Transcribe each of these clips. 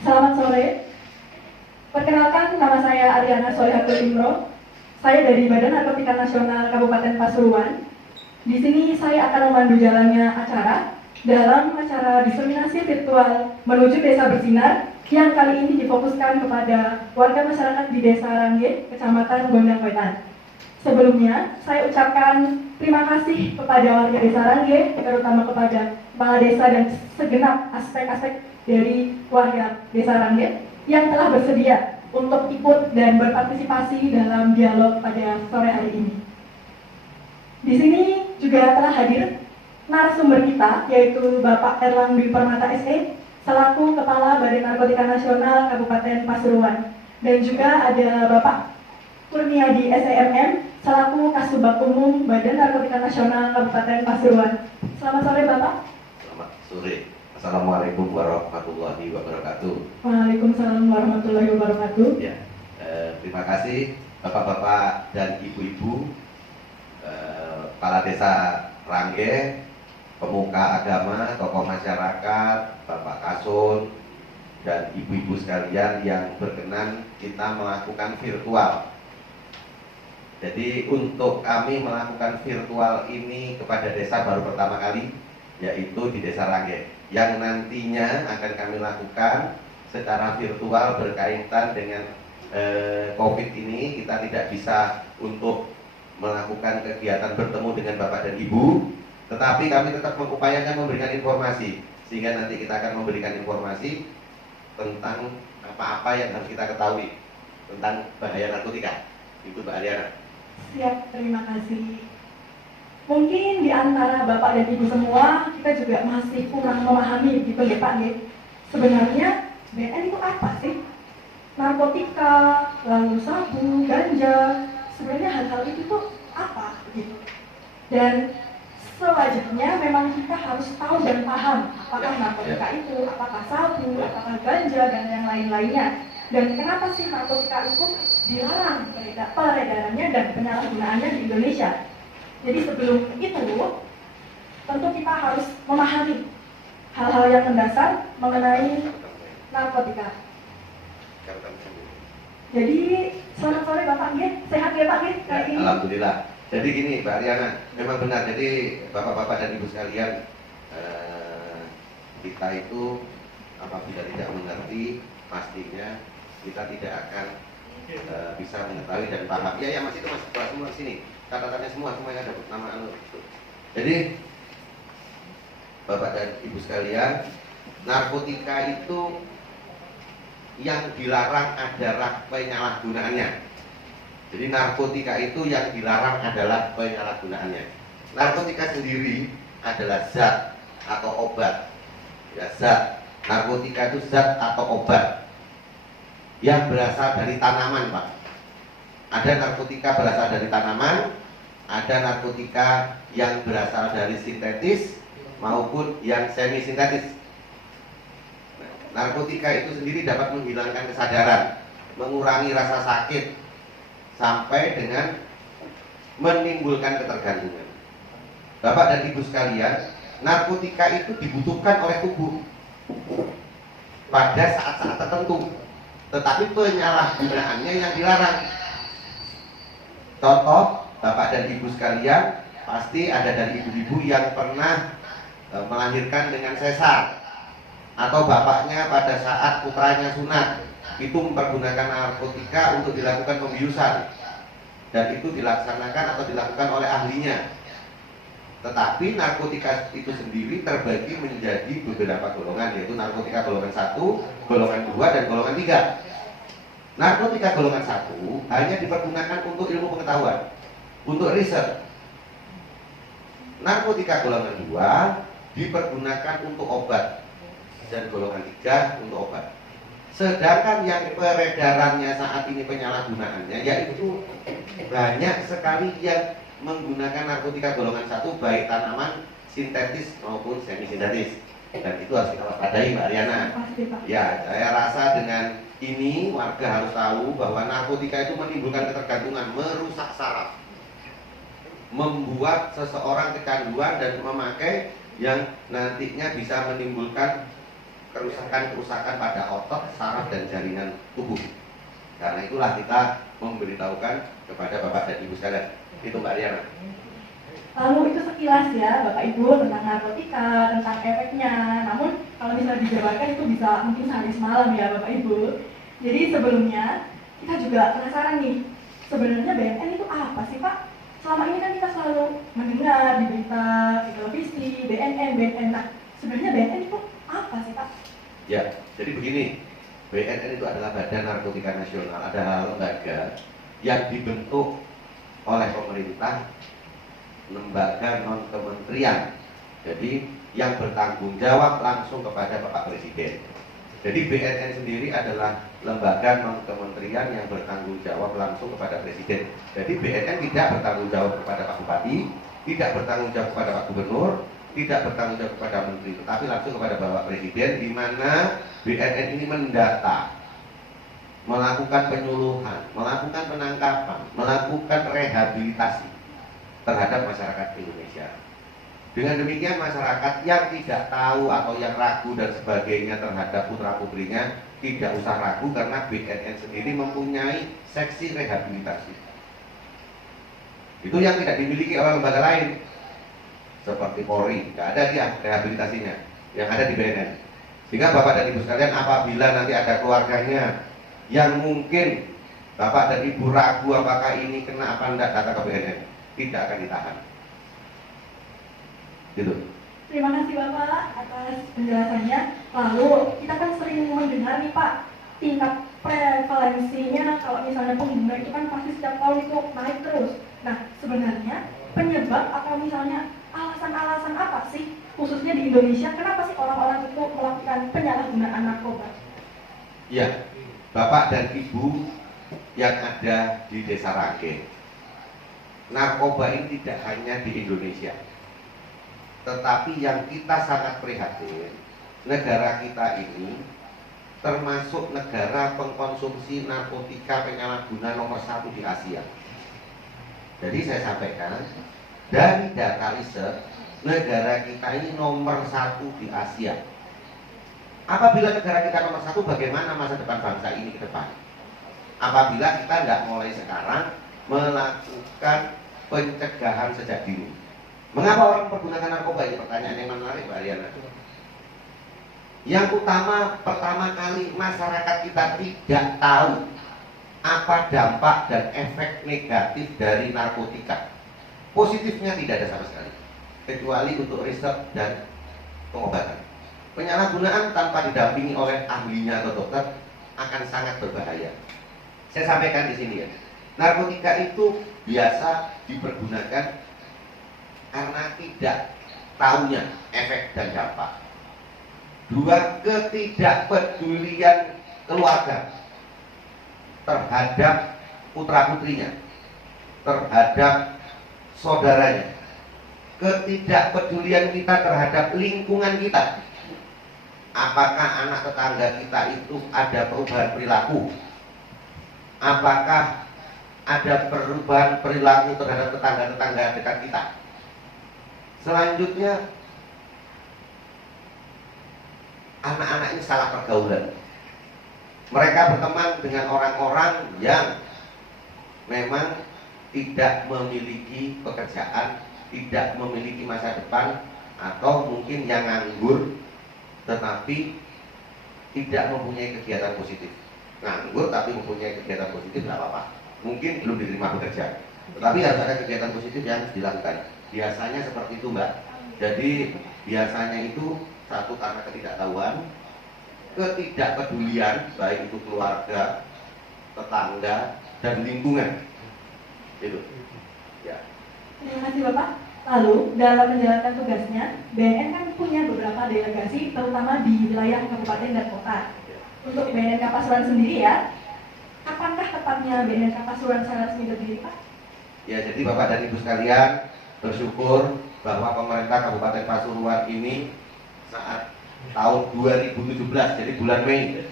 Selamat sore. Perkenalkan, nama saya Ariana Solehatul Imro. Saya dari Badan Narkotika Nasional Kabupaten Pasuruan. Di sini saya akan memandu jalannya acara dalam acara diseminasi virtual menuju Desa Bersinar yang kali ini difokuskan kepada warga masyarakat di Desa Rangge, Kecamatan Gondang Wetan. Sebelumnya, saya ucapkan terima kasih kepada warga Desa Rangge, terutama kepada kepala desa dan segenap aspek-aspek dari warga Desa Rangge yang telah bersedia untuk ikut dan berpartisipasi dalam dialog pada sore hari ini. Di sini juga telah hadir narasumber kita, yaitu Bapak Erlang Dwi Permata SE, selaku Kepala Badan Narkotika Nasional Kabupaten Pasuruan. Dan juga ada Bapak Kurniadi SEMM, selaku Kasubag Umum Badan Narkotika Nasional Kabupaten Pasuruan. Selamat sore Bapak. Selamat sore. Assalamualaikum warahmatullahi wabarakatuh. Waalaikumsalam warahmatullahi wabarakatuh. Ya, terima kasih Bapak-bapak dan Ibu-ibu, kepala desa Rangge, pemuka agama, tokoh masyarakat, Bapak Kasun, dan ibu-ibu sekalian yang berkenan kita melakukan virtual. Jadi untuk kami melakukan virtual ini kepada desa baru pertama kali, yaitu di Desa Rangge, yang nantinya akan kami lakukan secara virtual berkaitan dengan COVID ini. Kita tidak bisa untuk melakukan kegiatan bertemu dengan Bapak dan Ibu, tetapi kami tetap mengupayakan memberikan informasi, sehingga nanti kita akan memberikan informasi tentang apa-apa yang harus kita ketahui tentang bahaya narkotika. Itu Mbak Ariana. Siap, terima kasih. Mungkin di antara Bapak dan Ibu semua, kita juga masih kurang memahami gitu ya Pak. Sebenarnya BN itu apa sih? Narkotika, lalu sabu, ganja, sebenarnya hal-hal itu tuh apa gitu. Dan sewajarnya memang kita harus tahu dan paham apakah narkotika itu, apakah sabu, apakah ganja, dan yang lain-lainnya. Dan kenapa sih narkotika itu dilarang peredarannya dan penyalahgunaannya di Indonesia. Jadi sebelum itu, tentu kita harus memahami hal-hal yang mendasar mengenai narkotika. Jadi selamat sore Bapak G, sehat ya Pak G? Alhamdulillah. Jadi gini Mbak Ariana, memang benar. Jadi bapak-bapak dan ibu sekalian, kita itu apabila tidak mengerti, pastinya kita tidak akan bisa mengetahui dan paham. Ya Mas, itu Mas, semua di sini. Catatannya semuanya ada nama anu. Jadi Bapak dan Ibu sekalian, narkotika itu yang dilarang adalah penyalahgunaannya. Jadi narkotika itu yang dilarang adalah penyalahgunaannya. Narkotika sendiri adalah zat atau obat. Ya, zat. Narkotika itu zat atau obat yang berasal dari tanaman, Pak. Ada narkotika berasal dari tanaman, ada narkotika yang berasal dari sintetis maupun yang semi sintetis. Narkotika itu sendiri dapat menghilangkan kesadaran, mengurangi rasa sakit, sampai dengan menimbulkan ketergantungan. Bapak dan Ibu sekalian, narkotika itu dibutuhkan oleh tubuh pada saat-saat tertentu, tetapi penyalahgunaannya yang dilarang. Contoh, Bapak dan Ibu sekalian, pasti ada dari ibu-ibu yang pernah melahirkan dengan sesar, atau bapaknya pada saat putranya sunat itu mempergunakan narkotika untuk dilakukan pembiusan, dan itu dilaksanakan atau dilakukan oleh ahlinya. Tetapi narkotika itu sendiri terbagi menjadi beberapa golongan, yaitu narkotika golongan 1, golongan 2, dan golongan 3. Narkotika golongan 1 hanya dipergunakan untuk ilmu pengetahuan, untuk riset. Narkotika golongan 2 dipergunakan untuk obat, dan golongan 3 untuk obat. Sedangkan yang peredarannya saat ini, penyalahgunaannya, yaitu banyak sekali yang menggunakan narkotika golongan 1, baik tanaman, sintetis maupun semi sintetis. Dan itu harus kita waspadai Mbak Ariana. Ya, saya rasa dengan ini warga harus tahu bahwa narkotika itu menimbulkan ketergantungan, merusak saraf, membuat seseorang kecanduan dan memakai, yang nantinya bisa menimbulkan kerusakan-kerusakan pada otot, saraf dan jaringan tubuh. Karena itulah kita memberitahukan kepada Bapak dan Ibu sekalian. Itu Mbak Riana. Lalu itu sekilas ya Bapak Ibu tentang narkotika, tentang efeknya. Namun kalau misalnya dijabarkan itu bisa mungkin sehari semalam ya Bapak Ibu. Jadi sebelumnya kita juga penasaran nih, sebenarnya BNN itu apa sih Pak? Selama ini kan kita selalu mendengar di berita, di televisi, BNN. Nah, sebenarnya BNN itu apa sih Pak? Ya, jadi begini, BNN itu adalah Badan Narkotika Nasional, adalah lembaga yang dibentuk oleh pemerintah, lembaga non kementerian. Jadi yang bertanggung jawab langsung kepada Bapak Presiden. Jadi BNN sendiri adalah lembaga non kementerian yang bertanggung jawab langsung kepada Presiden. Jadi BNN tidak bertanggung jawab kepada Pak Bupati, tidak bertanggung jawab kepada Pak Gubernur, tidak bertanggung jawab kepada Menteri, tetapi langsung kepada Bapak Presiden, di mana BNN ini mendata, melakukan penyuluhan, melakukan penangkapan, melakukan rehabilitasi terhadap masyarakat Indonesia. Dengan demikian masyarakat yang tidak tahu atau yang ragu dan sebagainya terhadap putra putrinya tidak usah ragu, karena BNN sendiri mempunyai seksi rehabilitasi. Itu yang tidak dimiliki oleh lembaga lain seperti Polri, tidak ada dia rehabilitasinya, yang ada di BNN. Sehingga Bapak dan Ibu sekalian, apabila nanti ada keluarganya yang mungkin Bapak dan Ibu ragu apakah ini kena apa enggak, datang ke BNN, tidak akan ditahan. Gitu. Terima kasih Bapak atas penjelasannya. Lalu kita kan sering mendengar nih Pak, tingkat prevalensinya kalau misalnya pengguna itu kan pasti setiap tahun itu naik terus. Nah, sebenarnya penyebab atau misalnya alasan-alasan apa sih khususnya di Indonesia, kenapa sih orang-orang itu melakukan penyalahgunaan narkoba? Ya, Bapak dan Ibu yang ada di Desa Rangge, narkoba ini tidak hanya di Indonesia, tetapi yang kita sangat prihatin, negara kita ini termasuk negara pengkonsumsi narkotika penyalahguna nomor 1 di Asia. Jadi saya sampaikan, dari data riset, negara kita ini nomor 1 di Asia. Apabila negara kita nomor 1, bagaimana masa depan bangsa ini ke depan? Apabila kita nggak mulai sekarang melakukan pencegahan sejak dini. Mengapa orang menggunakan narkoba? Ini pertanyaan yang menarik, Mbak Ariana. Yang utama, pertama kali masyarakat kita tidak tahu apa dampak dan efek negatif dari narkotika. Positifnya tidak ada sama sekali, kecuali untuk riset dan pengobatan. Penyalahgunaan tanpa didampingi oleh ahlinya atau dokter akan sangat berbahaya. Saya sampaikan di sini ya, narkotika itu biasa dipergunakan karena tidak tahunya efek dan dampak. 2, ketidakpedulian keluarga terhadap putra putrinya, terhadap saudaranya. Ketidakpedulian kita terhadap lingkungan kita. Apakah anak tetangga kita itu ada perubahan perilaku? Apakah ada perubahan perilaku terhadap tetangga-tetangga dekat kita? Selanjutnya, anak-anak ini salah pergaulan. Mereka berteman dengan orang-orang yang memang tidak memiliki pekerjaan, tidak memiliki masa depan, atau mungkin yang nganggur tetapi tidak mempunyai kegiatan positif. Nganggur tapi mempunyai kegiatan positif tidak apa-apa, mungkin belum diterima bekerja, tetapi harus ada kegiatan positif yang dilakukan. Biasanya seperti itu, Mbak. Jadi biasanya itu satu karena ketidaktahuan, ketidakpedulian, baik itu keluarga, tetangga, dan lingkungan. Itu. Ya. Terima kasih Bapak. Lalu dalam menjalankan tugasnya, BNN kan punya beberapa delegasi, terutama di wilayah kabupaten dan kota. Untuk BNN Kapasuruan sendiri ya, kapankah tepatnya BNN Kapasuruan secara resmi berdiri, Pak? Ya, jadi Bapak dan Ibu sekalian, bersyukur bahwa pemerintah Kabupaten Pasuruan ini saat tahun 2017, jadi bulan Mei.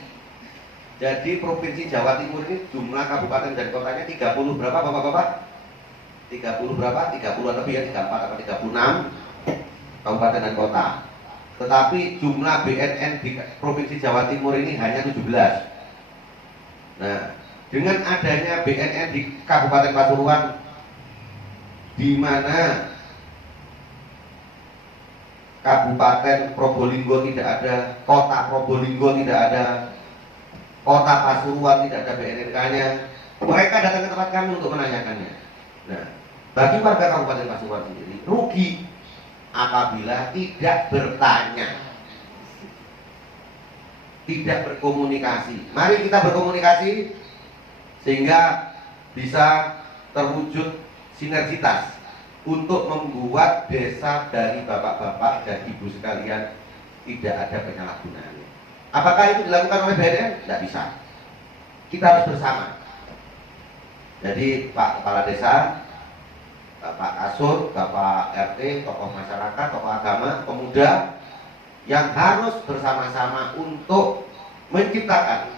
Jadi Provinsi Jawa Timur ini jumlah kabupaten dan kotanya 30 berapa Bapak-bapak? 30 berapa? 30 lebih ya, 34 atau 36 kabupaten dan kota. tetapi jumlah BNN di Provinsi Jawa Timur ini hanya 17. Nah, dengan adanya BNN di Kabupaten Pasuruan, di mana Kabupaten Probolinggo tidak ada, Kota Probolinggo tidak ada, Kota Pasuruan tidak ada BNNK-nya, mereka datang ke tempat kami untuk menanyakannya. Nah, bagi warga Kabupaten Pasuruan sendiri rugi apabila tidak bertanya, tidak berkomunikasi. Mari kita berkomunikasi sehingga bisa terwujud sinergitas untuk membuat desa dari bapak-bapak dan ibu sekalian tidak ada penyalahgunaannya. Apakah itu dilakukan oleh BNN? Tidak bisa. Kita harus bersama. Jadi Pak Kepala Desa, Bapak Kasur, Bapak RT, tokoh masyarakat, tokoh agama, pemuda yang harus bersama-sama untuk menciptakan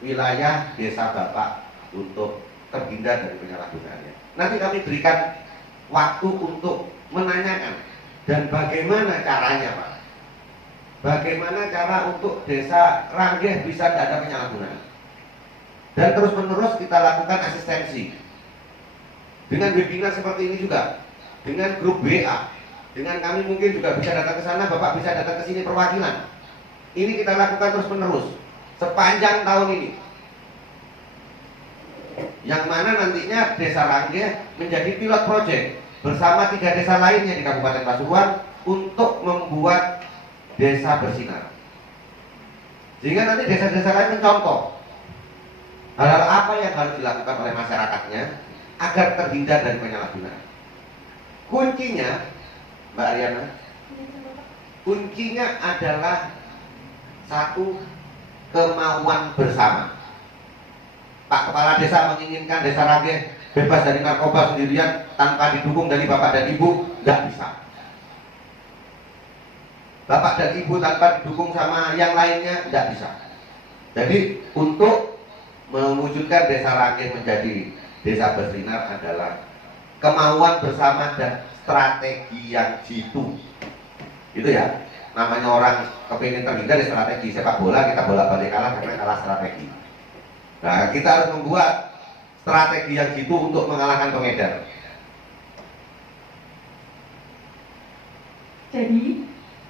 wilayah desa Bapak untuk terhindar dari penyalahgunaannya. Nanti kami berikan waktu untuk menanyakan dan bagaimana caranya, Pak. Bagaimana cara untuk desa Ranggeh bisa tidak ada penyalahgunaan. Dan terus-menerus kita lakukan asistensi. Dengan webinar seperti ini juga, dengan grup WA, dengan kami mungkin juga bisa datang ke sana, Bapak bisa datang ke sini perwakilan. Ini kita lakukan terus-menerus sepanjang tahun ini. Yang mana nantinya Desa Ranggeh menjadi pilot project bersama 3 desa lainnya di Kabupaten Pasuruan untuk membuat desa bersinar. Sehingga nanti desa-desa lain mencontoh hal-hal apa yang harus dilakukan oleh masyarakatnya agar terhindar dari penyalahgunaan. Kuncinya, Mbak Ariana, kuncinya adalah satu, kemauan bersama. Pak Kepala Desa menginginkan Desa Ranggeh bebas dari narkoba sendirian tanpa didukung dari Bapak dan Ibu, nggak bisa. Bapak dan Ibu tanpa didukung sama yang lainnya, nggak bisa. Jadi untuk mewujudkan Desa Ranggeh menjadi desa bersinar adalah kemauan bersama dan strategi yang jitu. Itu ya, namanya orang kepingin terhindar dari strategi. Sepak bola kita bolak-balik kalah karena kalah strategi. Nah, kita harus membuat strategi yang jitu untuk mengalahkan pengedar. Jadi,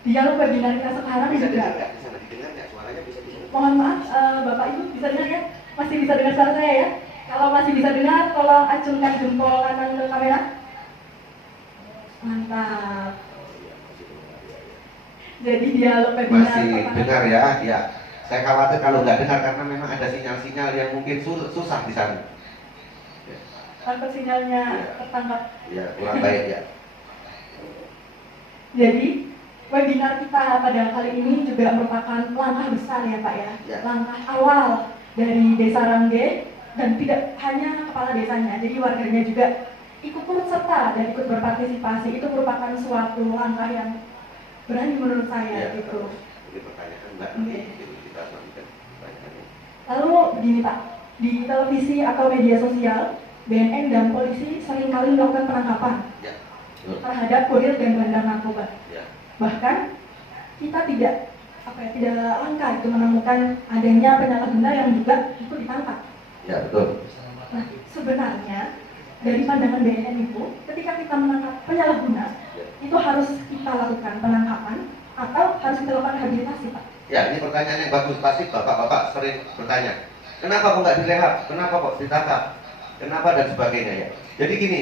dialog webinar kita sekarang Bisa juga. dengar nggak? Bisa didengar nggak? Suaranya bisa didengar. Mohon maaf, Bapak Ibu bisa dengar ya? Masih bisa dengar suara saya ya? Kalau masih bisa dengar, tolong acungkan jempol kanan ke kamera. Mantap. Jadi dialog webinar Masih pertama. dengar ya? Ya. Saya khawatir kalau nggak dengar karena memang ada sinyal-sinyal yang mungkin susah di sana. Ya, Tanpa sinyalnya tertangkap. ya kurang baik ya. Jadi webinar kita pada kali ini juga merupakan langkah besar ya Pak ya, Ya. langkah awal dari Desa Ranggeh dan tidak hanya kepala desanya, jadi warganya juga ikut turut serta dan ikut berpartisipasi. Itu merupakan suatu langkah yang berani menurut saya Ya, gitu. ini pertanyaan Mbak. Oke. Kita lanjutkan pertanyaannya. Lalu begini Pak, di televisi atau media sosial, BNN dan polisi seringkali melakukan penangkapan Ya. Betul. terhadap kurir dan bandar narkoba. Ya. Bahkan kita tidak tidak langka itu menemukan adanya penyalahguna yang juga itu ditangkap. Ya, betul. Nah, sebenarnya dari pandangan BNN itu, ketika kita menangkap penyalahguna, Ya. itu harus kita lakukan penangkapan atau harus kita lakukan rehabilitasi, Pak? Ya, ini pertanyaan yang bagus. Pasti bapak-bapak sering bertanya, kenapa kok nggak direhab? Kenapa kok ditangkap? Kenapa dan sebagainya ya. Jadi gini,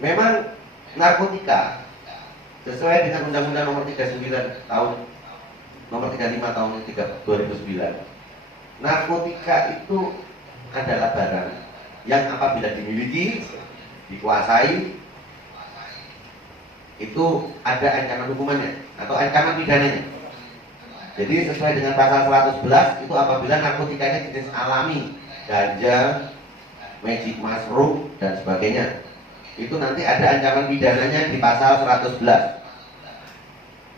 memang narkotika sesuai dengan Undang-Undang Nomor 39 tahun Nomor 35 tahun 2009. Narkotika itu adalah barang yang apabila dimiliki, dikuasai, itu ada ancaman hukumannya atau ancaman pidananya. Jadi sesuai dengan pasal 111 itu apabila narkotikanya jenis alami, ganja, magic mushroom dan sebagainya, itu nanti ada ancaman pidananya di pasal 111.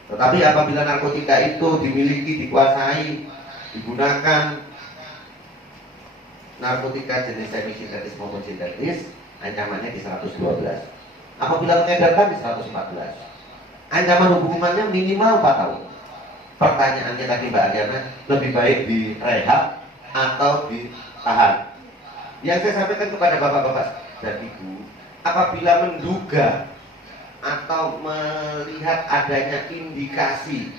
Tetapi apabila narkotika itu dimiliki, dikuasai, digunakan narkotika jenis semi sintetis maupun sintetis, ancamannya di 112. Apabila mengedarkan di 114. Ancaman hukumannya minimal 4 tahun. Pertanyaannya tadi Mbak Ariana, lebih baik direhab atau ditahan? Yang saya sampaikan kepada bapak-bapak dan ibu, apabila menduga atau melihat adanya indikasi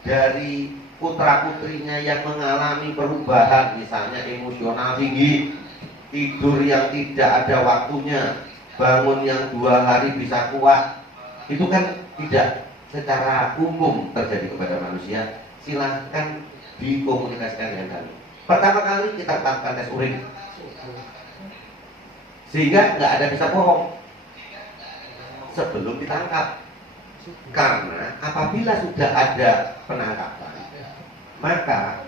dari putra-putrinya yang mengalami perubahan, misalnya emosional tinggi, tidur yang tidak ada waktunya, bangun yang 2 hari bisa kuat, itu kan tidak secara umum terjadi kepada manusia. Silahkan dikomunikasikan dengan kami. Pertama kali kita lakukan tes urin, sehingga nggak ada bisa bohong sebelum ditangkap. Karena apabila sudah ada penangkapan, maka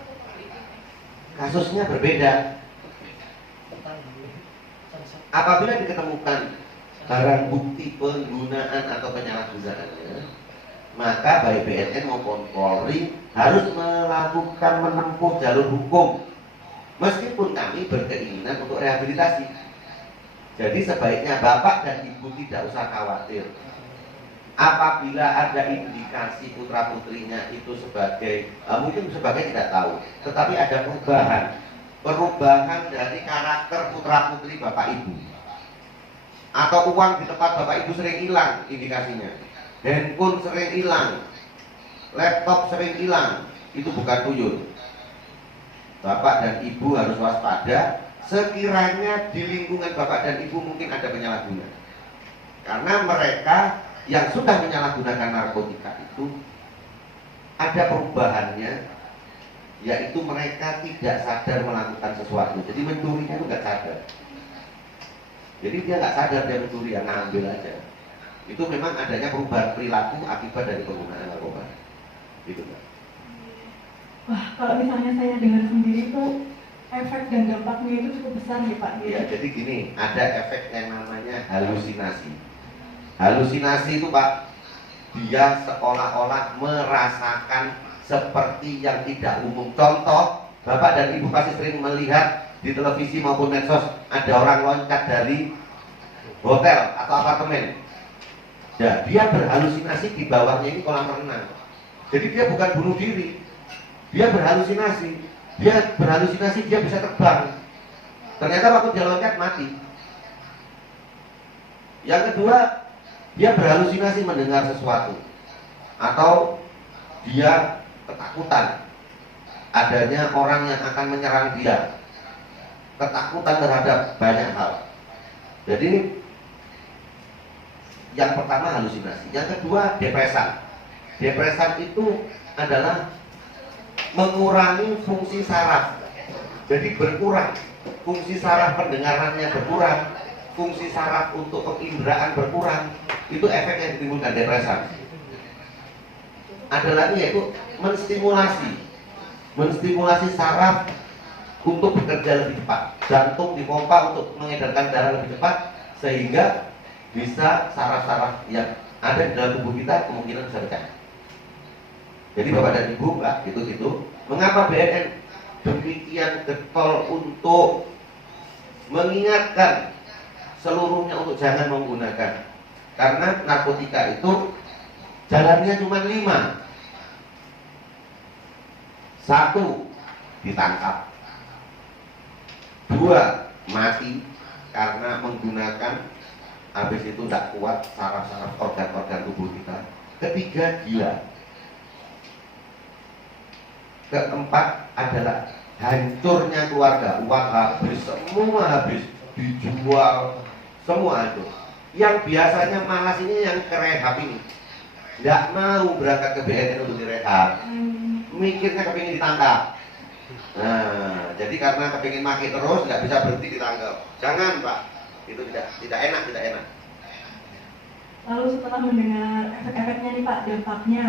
kasusnya berbeda. Apabila diketemukan barang bukti penggunaan atau penyalahgunaannya, maka baik BNN maupun Polri harus melakukan menempuh jalur hukum. Meskipun kami berkeinginan untuk rehabilitasi. Jadi sebaiknya Bapak dan Ibu tidak usah khawatir. Apabila ada indikasi putra-putrinya itu sebagai, mungkin sebagai tidak tahu, tetapi ada perubahan dari karakter putra-putri Bapak Ibu, atau uang di tempat Bapak Ibu sering hilang indikasinya, handphone sering hilang, laptop sering hilang, itu bukan tuyul. Bapak dan Ibu harus waspada. Sekiranya di lingkungan Bapak dan Ibu mungkin ada penyalahguna, karena mereka yang sudah menyalahgunakan narkotika itu ada perubahannya, yaitu mereka tidak sadar melakukan sesuatu. Jadi mencurinya itu nggak sadar. Jadi dia nggak sadar dia mencuri, yang ngambil aja. Itu memang adanya perubahan perilaku akibat dari penggunaan narkoba. Gitu kan. Wah, kalau misalnya saya dengar sendiri tuh efek dan dampaknya itu cukup besar nih Pak. Ya, jadi gini, ada efek yang namanya halusinasi. Halusinasi itu Pak, dia seolah-olah merasakan seperti yang tidak umum. Contoh, Bapak dan Ibu pasti sering melihat di televisi maupun medsos ada orang loncat dari hotel atau apartemen. Ya, dia berhalusinasi di bawahnya ini kolam renang. Jadi dia bukan bunuh diri, dia berhalusinasi. Dia berhalusinasi, dia bisa terbang. Ternyata waktu dia loncat mati. Yang kedua, dia berhalusinasi mendengar sesuatu, atau dia ketakutan adanya orang yang akan menyerang dia, ketakutan terhadap banyak hal. Jadi yang pertama halusinasi, yang kedua depresan. Depresan itu adalah mengurangi fungsi saraf. Jadi berkurang fungsi saraf pendengarannya, berkurang fungsi saraf untuk penginderaan berkurang. Itu efek yang ditimbulkan depresan. Ada lagi yaitu menstimulasi saraf untuk bekerja lebih cepat. Jantung dipompa untuk mengedarkan darah lebih cepat, sehingga bisa saraf-saraf yang ada di dalam tubuh kita kemungkinan bisa pecah. Jadi Bapak dan Ibu, Mbak, gitu. Mengapa BNN demikian getol untuk mengingatkan seluruhnya untuk jangan menggunakan? Karena narkotika itu jalannya cuma 5. 1, ditangkap. 2, mati karena menggunakan, habis itu tidak kuat saraf-saraf organ-organ tubuh kita. 3, gila. Keempat adalah hancurnya keluarga, uang habis, semua habis, dijual, semua itu. Yang biasanya malas ini yang ke rehab ini, tidak mau berangkat ke BNN untuk direhab, mikirnya kepingin ditangkap. Nah, jadi karena kepingin maki terus, nggak bisa berhenti ditangkap. Jangan Pak, itu tidak enak. Lalu setelah mendengar efek-efeknya nih Pak, dampaknya,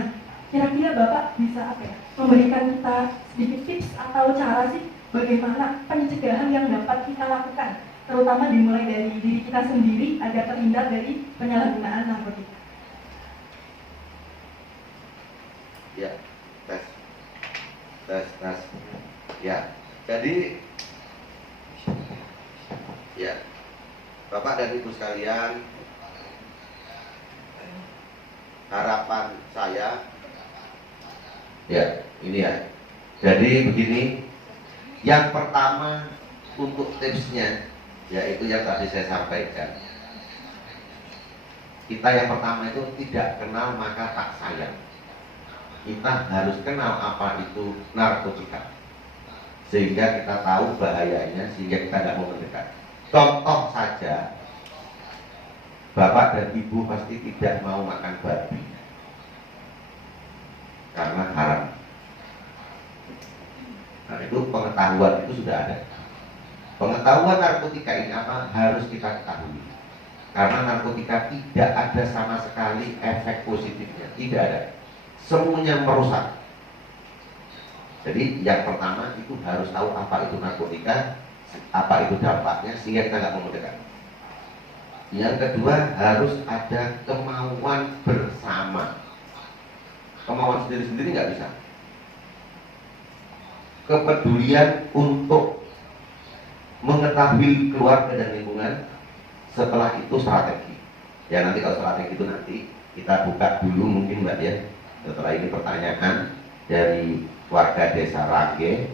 kira-kira Bapak bisa memberikan kita sedikit tips atau cara sih bagaimana pencegahan yang dapat kita lakukan, terutama dimulai dari diri kita sendiri agar terhindar dari penyalahgunaan narkotika. Ya, tes. Ya, jadi ya, Bapak dan Ibu sekalian, harapan saya, ya ini ya. Jadi begini, yang pertama untuk tipsnya, yaitu yang tadi saya sampaikan. Kita yang pertama itu tidak kenal maka tak sayang. Kita harus kenal apa itu narkotika, sehingga kita tahu bahayanya, sehingga kita tidak mau mendekat. Contoh saja, bapak dan ibu pasti tidak mau makan babi karena haram. Nah, itu pengetahuan itu sudah ada. Pengetahuan narkotika ini apa harus kita ketahui. Karena narkotika tidak ada sama sekali efek positifnya, tidak ada. Semuanya merusak. Jadi yang pertama itu harus tahu apa itu narkotika, apa itu dampaknya, sehingga kita nggak mau mendekat. Yang kedua harus ada kemauan bersama. Kemauan sendiri-sendiri nggak bisa. Kepedulian untuk mengetahui keluarga dan lingkungan. Setelah itu strategi. Ya nanti kalau strategi itu nanti kita buka dulu mungkin Mbak ya. Setelah ini pertanyaan dari warga desa Rangge,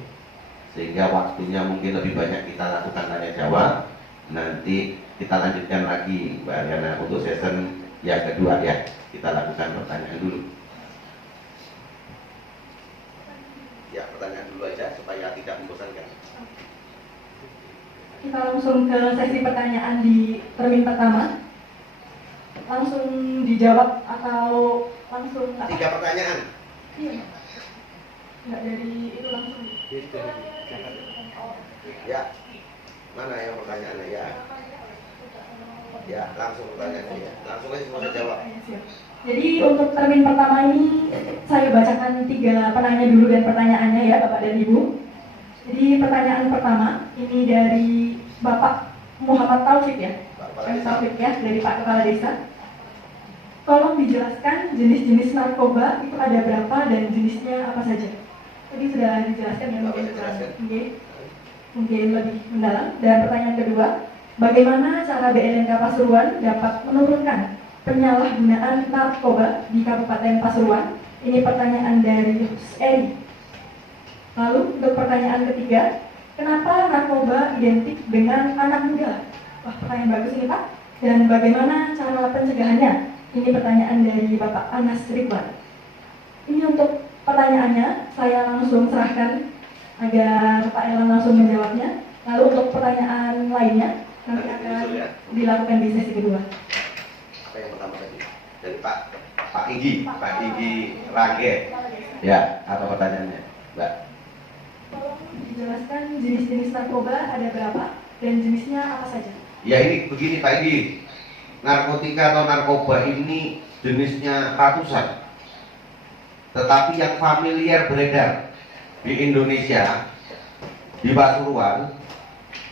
sehingga waktunya mungkin lebih banyak kita lakukan tanya jawab. Nanti kita lanjutkan lagi Mbak Ariana untuk season yang kedua ya. Kita lakukan pertanyaan dulu. Ya pertanyaan dulu aja supaya tidak membosankan. Kita langsung ke sesi pertanyaan di termin pertama. Langsung dijawab atau langsung apa? 3 pertanyaan. Iya. Nggak dari itu langsung. Ya. Mana yang pertanyaannya ya? Ya, langsung pertanyaannya ya. Langsung aja semua jawab. Jadi untuk termin pertama ini saya bacakan 3 penanya dulu dan pertanyaannya ya Bapak dan Ibu. Jadi pertanyaan pertama ini dari Bapak Muhammad Taufik ya. Taufik ya dari Pak Kepala Desa. Tolong dijelaskan jenis-jenis narkoba itu ada berapa dan jenisnya apa saja. Tadi sudah dijelaskan ya mungkin lebih mendalam. Dan pertanyaan kedua, bagaimana cara BNNK Pasuruan dapat menurunkan penyalahgunaan narkoba di Kabupaten Pasuruan? Ini pertanyaan dari Eri. Lalu untuk pertanyaan ketiga, kenapa narkoba identik dengan anak muda? Wah, pertanyaan bagus ini Pak. Dan bagaimana cara pencegahannya? Ini pertanyaan dari Bapak Anas Ridwan. Ini untuk pertanyaannya, saya langsung serahkan agar Pak Elang langsung menjawabnya. Lalu untuk pertanyaan lainnya, nanti akan dilakukan di sesi kedua. Apa yang pertama tadi? Dari Pak Igi Rangge. Ya, apa pertanyaannya, Mbak? Tolong dijelaskan jenis-jenis narkoba ada berapa dan jenisnya apa saja? Ya ini begini Pak Igi. Narkotika atau narkoba ini jenisnya ratusan. Tetapi yang familiar beredar di Indonesia, di Pasuruan,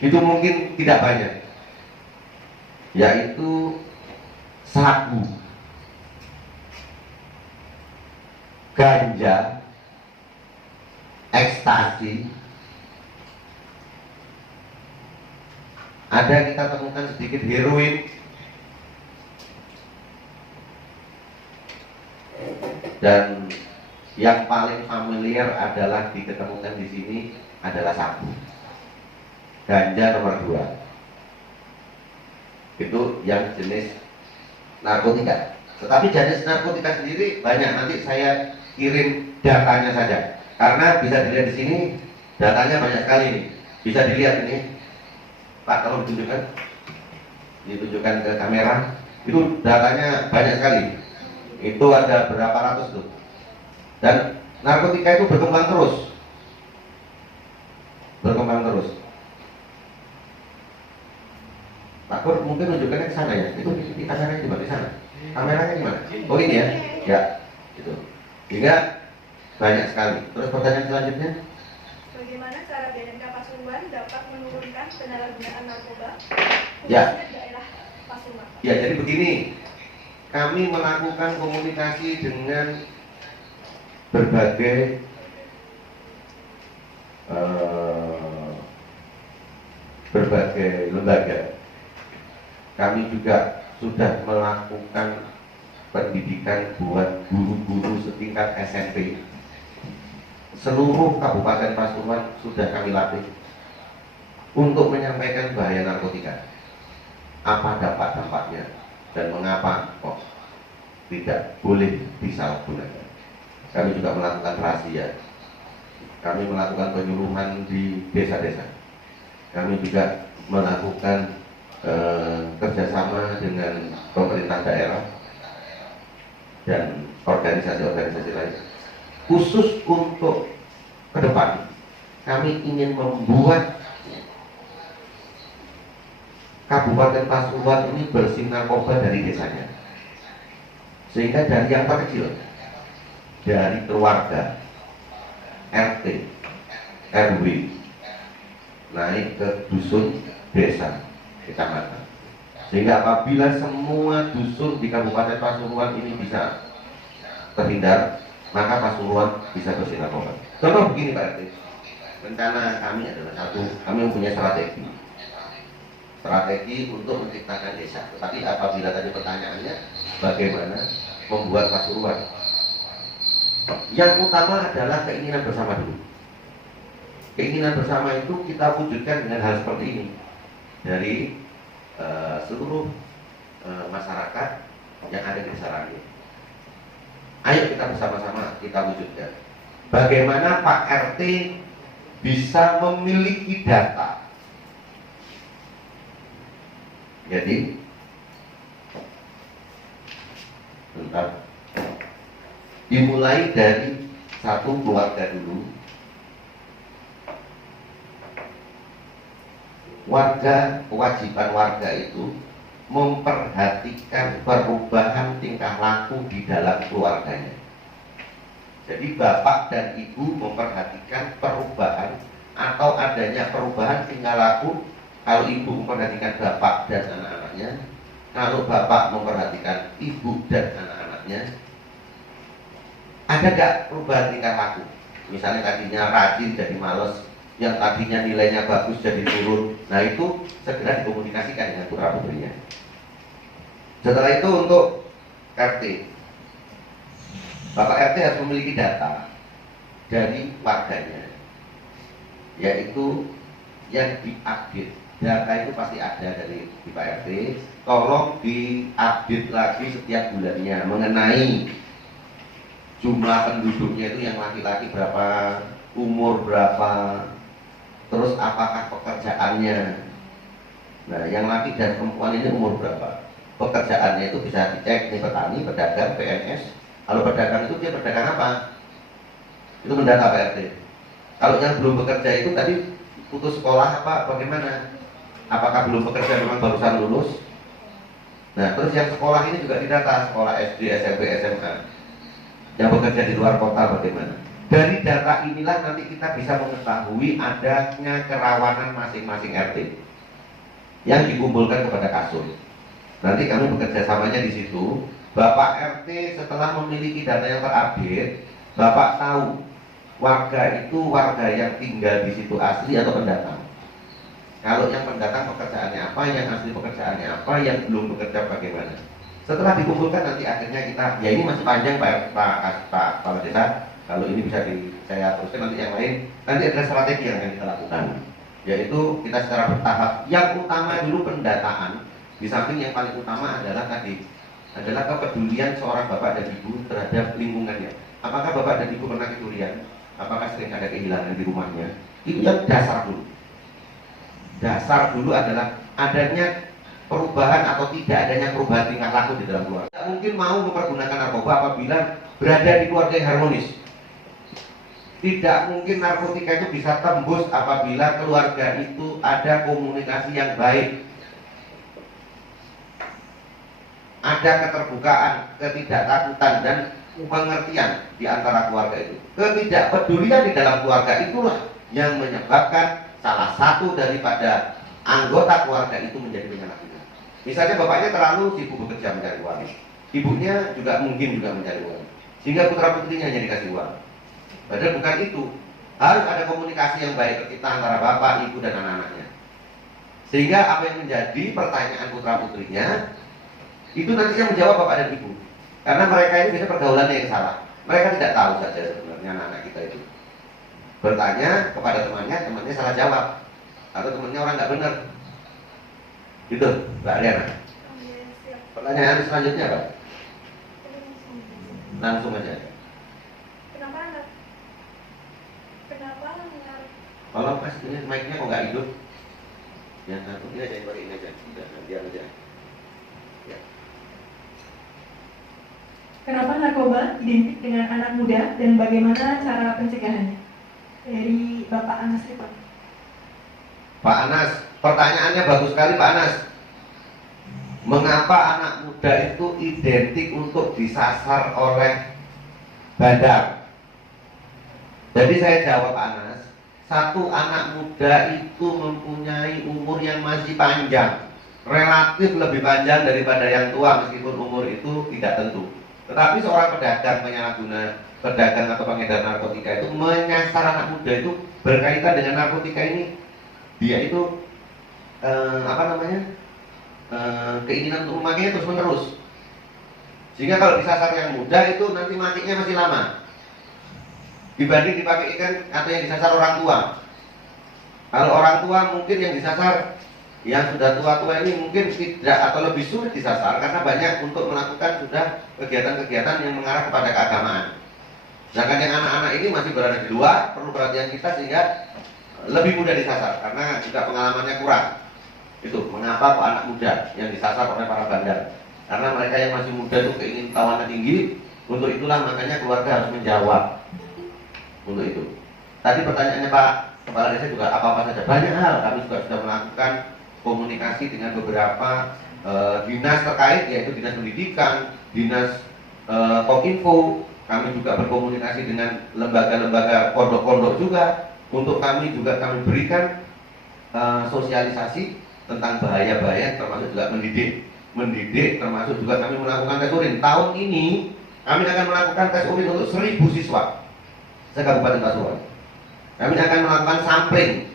itu mungkin tidak banyak. Yaitu sabu, ganja, ekstasi. Ada kita temukan sedikit heroin. Dan yang paling familiar adalah diketemukan di sini adalah sabu. Ganja nomor 2. Itu yang jenis narkotika. Tetapi jenis narkotika sendiri banyak. Nanti saya kirim datanya saja. Karena bisa dilihat di sini datanya banyak sekali nih. Bisa dilihat ini. Pak, kalau ditunjukkan ke kamera, itu datanya banyak sekali. Itu ada berapa ratus tuh. Dan narkotika itu berkembang terus. Pak Pur mungkin tunjukkannya ke sana ya. Itu di kameranya di sana. Kameranya di mana? Oh ini ya. Ya, itu. Sehingga banyak sekali. Terus pertanyaan selanjutnya? Bagaimana cara BNNK Pasuruan dapat menurunkan penyalahgunaan narkoba Ya. khususnya daerah Pasuruan? Ya, jadi begini. Kami melakukan komunikasi dengan berbagai lembaga. Kami juga sudah melakukan pendidikan buat guru-guru setingkat SMP. Seluruh Kabupaten Pasuruan sudah kami latih untuk menyampaikan bahaya narkotika, apa dampak-dampaknya, dan mengapa kok tidak boleh disalahgunakan. Kami juga melakukan razia, kami melakukan penyuluhan di desa-desa, kami juga melakukan kerjasama dengan pemerintah daerah dan organisasi-organisasi lain. Khusus untuk ke depan, kami ingin membuat Kabupaten Pasuruan ini bersih narkoba dari desanya, sehingga dari yang terkecil, dari keluarga, RT, RW, naik ke dusun, desa, kecamatan, sehingga apabila semua dusun di Kabupaten Pasuruan ini bisa terhindar, maka Pasuruan bisa bersih narkoba. Contoh begini Pak RT, rencana kami adalah satu, kami mempunyai strategi untuk menciptakan desa. Tetapi apabila tadi pertanyaannya bagaimana membuat Pasuruan, yang utama adalah keinginan bersama dulu. Keinginan bersama itu kita wujudkan dengan hal seperti ini dari seluruh masyarakat yang ada di desa Rangge. Ayo kita bersama-sama kita wujudkan. Bagaimana Pak RT bisa memiliki data. Jadi, bentar, dimulai dari satu keluarga dulu. Kewajiban warga itu memperhatikan perubahan tingkah laku di dalam keluarganya. Jadi bapak dan ibu memperhatikan perubahan atau adanya perubahan tingkah laku. Kalau ibu memperhatikan bapak dan anak-anaknya, kalau bapak memperhatikan ibu dan anak-anaknya, ada gak perubahan tingkah laku? Misalnya tadinya rajin jadi malas, yang tadinya nilainya bagus jadi turun. Nah itu segera dikomunikasikan dengan putra putrinya. Setelah itu untuk RT, Bapak RT harus memiliki data dari warganya, yaitu yang diupdate. Data itu pasti ada dari Pak RT. Tolong diupdate lagi setiap bulannya mengenai jumlah penduduknya itu, yang laki-laki berapa, umur berapa, terus apakah pekerjaannya. Nah, yang laki dan perempuan ini umur berapa, pekerjaannya itu bisa dicek. Ini petani, pedagang, PNS. Kalau pedagang itu dia pedagang apa? Itu mendata Pak RT. Kalau yang belum bekerja itu tadi putus sekolah apa, bagaimana? Apakah belum bekerja, memang barusan lulus? Nah, terus yang sekolah ini juga didata, sekolah SD, SMP, SMA. Yang bekerja di luar kota bagaimana? Dari data inilah nanti kita bisa mengetahui adanya kerawanan masing-masing RT yang dikumpulkan kepada kasur. Nanti kami bekerja samanya di situ. Bapak RT setelah memiliki data yang terupdate, Bapak tahu warga itu warga yang tinggal di situ asli atau pendatang. Kalau yang pendatang pekerjaannya apa, yang asli pekerjaannya apa, yang belum bekerja bagaimana. Setelah dikumpulkan nanti akhirnya kita, ya ini masih panjang Pak Kepala Desa. Kalau ini bisa saya teruskan, nanti yang lain, nanti ada strategi yang akan kita lakukan, yaitu kita secara bertahap. Yang utama dulu pendataan, di samping yang paling utama adalah tadi, adalah kepedulian seorang bapak dan ibu terhadap lingkungannya. Apakah bapak dan ibu pernah kecurian? Apakah sering ada kehilangan di rumahnya? Itu yang dasar dulu. Dasar dulu adalah adanya perubahan atau tidak adanya perubahan tingkah laku di dalam keluarga. Tidak mungkin mau mempergunakan narkoba apabila berada di keluarga yang harmonis. Tidak mungkin narkotika itu bisa tembus apabila keluarga itu ada komunikasi yang baik, ada keterbukaan, ketidaktakutan, dan pengertian di antara keluarga itu. Ketidakpedulian di dalam keluarga itulah yang menyebabkan salah satu daripada anggota keluarga itu menjadi penyalahguna. Misalnya bapaknya terlalu sibuk bekerja mencari uang, ibunya juga mungkin juga mencari uang, sehingga putra putrinya hanya dikasih uang. Padahal bukan itu. Harus ada komunikasi yang baik tercipta antara bapak, ibu, dan anak-anaknya. Sehingga apa yang menjadi pertanyaan putra putrinya itu nanti yang menjawab bapak dan ibu. Karena mereka ini biasanya pergaulannya yang salah. Mereka tidak tahu saja sebenarnya anak-anak kita itu. Bertanya kepada temannya, temannya salah jawab. Atau temannya orang nggak benar. Gitu, Mbak Ariana. Pertanyaan selanjutnya apa? Langsung aja. Kenapa Kalau mas ini mic-nya kok nggak hidup? Yang satu ini aja, yang pakai ini aja. Udah, biar aja. Ya. Kenapa narkoba identik dengan anak muda dan bagaimana cara pencegahannya? Dari Bapak Anas Rifat. Pak Anas, pertanyaannya bagus sekali Pak Anas. Mengapa anak muda itu identik untuk disasar oleh bandar? Jadi saya jawab Pak Anas, satu anak muda itu mempunyai umur yang masih panjang, relatif lebih panjang daripada yang tua meskipun umur itu tidak tentu. Tetapi seorang pedagang pedagang atau pengedar narkotika itu menyasar anak muda itu berkaitan dengan narkotika ini. Dia itu keinginan untuk memakainya terus menerus. Sehingga kalau disasar yang muda itu nanti matinya masih lama dibanding dipakaikan atau yang disasar orang tua. Kalau orang tua mungkin yang disasar yang sudah tua-tua ini mungkin tidak atau lebih sulit disasar karena banyak untuk melakukan sudah kegiatan-kegiatan yang mengarah kepada keagamaan. Sedangkan yang anak-anak ini masih berada di luar, perlu perhatian kita sehingga lebih mudah disasar karena juga pengalamannya kurang. Itu mengapa kok anak muda yang disasar oleh para bandar? Karena mereka yang masih muda itu keinginan tawannya tinggi. Untuk itulah makanya keluarga harus menjawab untuk itu. Tadi pertanyaannya Pak Kepala Desa juga apa-apa saja, banyak hal. Kami juga sudah melakukan komunikasi dengan beberapa dinas terkait, yaitu dinas pendidikan, dinas kominfo. Kami juga berkomunikasi dengan lembaga-lembaga pondok-pondok juga. Untuk kami berikan sosialisasi tentang bahaya-bahaya, termasuk juga mendidik, termasuk juga kami melakukan tes urin. Tahun ini kami akan melakukan tes urin untuk 1.000 siswa se-Kabupaten Pasuruan. Kami akan melakukan sampling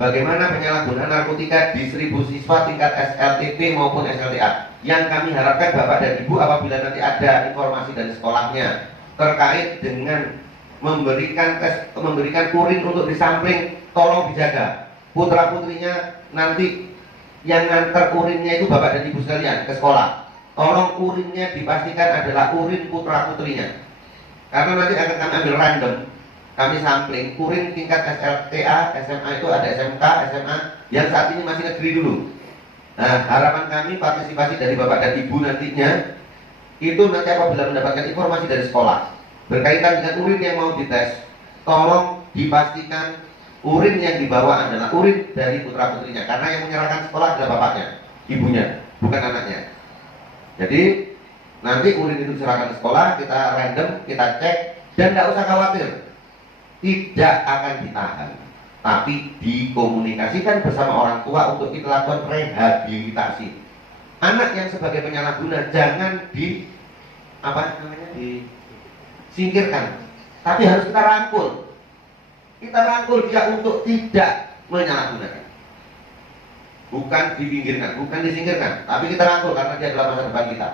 bagaimana penyalahgunaan narkotika di 1.000 siswa tingkat SLTP maupun SLTA. Yang kami harapkan Bapak dan Ibu apabila nanti ada informasi dari sekolahnya terkait dengan memberikan urin untuk disampling, tolong dijaga. Putra putrinya nanti yang nganter urinnya itu Bapak dan Ibu sekalian ke sekolah. Tolong urinnya dipastikan adalah urin putra putrinya. Karena nanti akan kami ambil random, kami sampling urin tingkat SLTA, SMA itu ada SMK, SMA yang saat ini masih negeri dulu. Nah, harapan kami partisipasi dari Bapak dan Ibu nantinya itu nanti apabila mendapatkan informasi dari sekolah berkaitan dengan urin yang mau dites, tolong dipastikan urin yang dibawa adalah urin dari putra putrinya, karena yang menyerahkan sekolah adalah bapaknya, ibunya, bukan anaknya. Jadi nanti urin itu diserahkan ke sekolah, kita random, kita cek, dan tidak usah khawatir, tidak akan ditahan, tapi dikomunikasikan bersama orang tua untuk kita lakukan rehabilitasi. Anak yang sebagai penyalahguna jangan disingkirkan, tapi harus kita rangkul. Kita rangkul dia untuk tidak menyalahgunakan, bukan dipinggirkan, bukan disingkirkan, tapi kita rangkul karena dia adalah masa depan kita.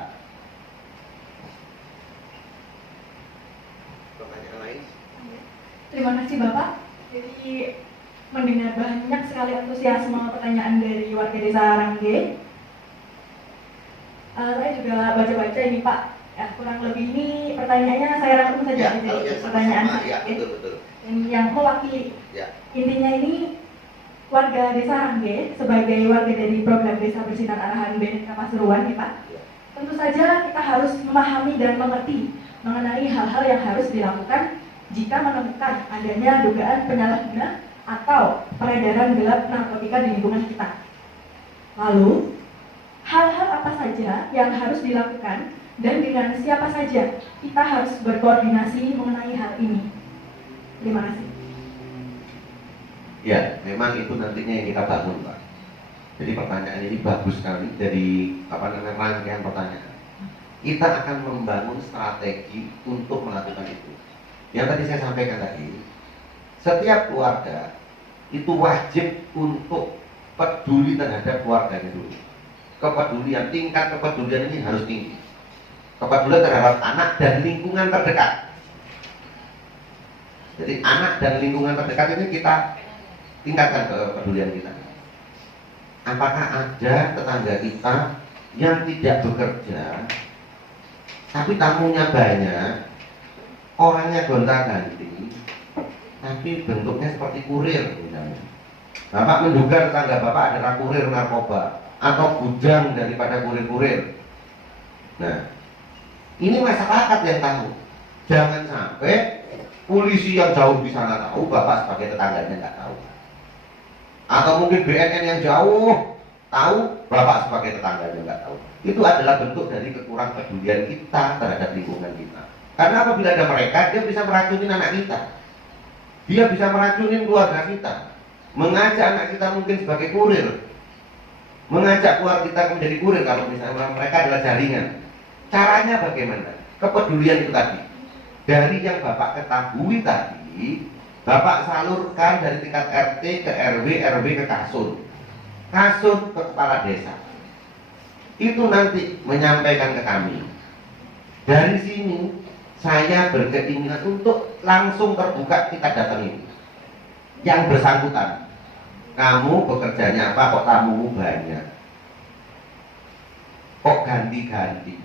Pertanyaan lain? Terima kasih Bapak. Jadi mendengar banyak sekali antusiasme pertanyaan dari warga desa Rangge. Saya juga baca-baca ini Pak. Ya, kurang lebih ini pertanyaannya saya rangkum saja Ya, jadi pertanyaan sama, saya. ya, betul. Yang mewakili. Ya. Intinya ini warga desa Rangge sebagai warga dari program Desa Bersinar Arahan BNK Pasuruan nih Pak. Ya. Tentu saja kita harus memahami dan mengerti mengenai hal-hal yang harus dilakukan jika menemukan adanya dugaan penyalahguna atau peredaran gelap narkotika di lingkungan kita. Lalu, hal-hal apa saja yang harus dilakukan dan dengan siapa saja kita harus berkoordinasi mengenai hal ini. Terima kasih. Ya, memang itu nantinya yang kita bangun, Pak. Jadi pertanyaan ini bagus sekali dari rangkaian pertanyaan. Kita akan membangun strategi untuk melakukan itu. Yang tadi saya sampaikan tadi, setiap keluarga itu wajib untuk peduli terhadap keluarganya dulu. Kepedulian, tingkat kepedulian ini harus tinggi. Kepedulian terhadap anak dan lingkungan terdekat. Jadi anak dan lingkungan terdekat ini kita tingkatkan kepedulian kita. Apakah ada tetangga kita yang tidak bekerja, tapi tamunya banyak, orangnya gonta-ganti, tapi bentuknya seperti kurir misalnya. Bapak menduga tetangga Bapak adalah kurir narkoba atau gudang daripada kurir-kurir. Nah, ini masyarakat yang tahu. Jangan sampai polisi yang jauh di sana tahu, Bapak sebagai tetangganya nggak tahu. Atau mungkin BNN yang jauh tahu, Bapak sebagai tetangganya nggak tahu. Itu adalah bentuk dari kekurang pedulian kita terhadap lingkungan kita. Karena apabila ada mereka, dia bisa meracunin anak kita. Dia bisa meracunin keluarga kita. Mengajak anak kita mungkin sebagai kurir. Mengajak keluarga kita menjadi kurir kalau misalnya mereka adalah jaringan. Caranya bagaimana? Kepedulian itu tadi. Dari yang Bapak ketahui tadi, Bapak salurkan dari tingkat RT ke RW, RW ke kasur, kasur ke kepala desa. Itu nanti menyampaikan ke kami. Dari sini saya berkeinginan untuk langsung terbuka kita datangi yang bersangkutan. Kamu bekerjanya apa? Kok tamumu banyak? Kok ganti-ganti?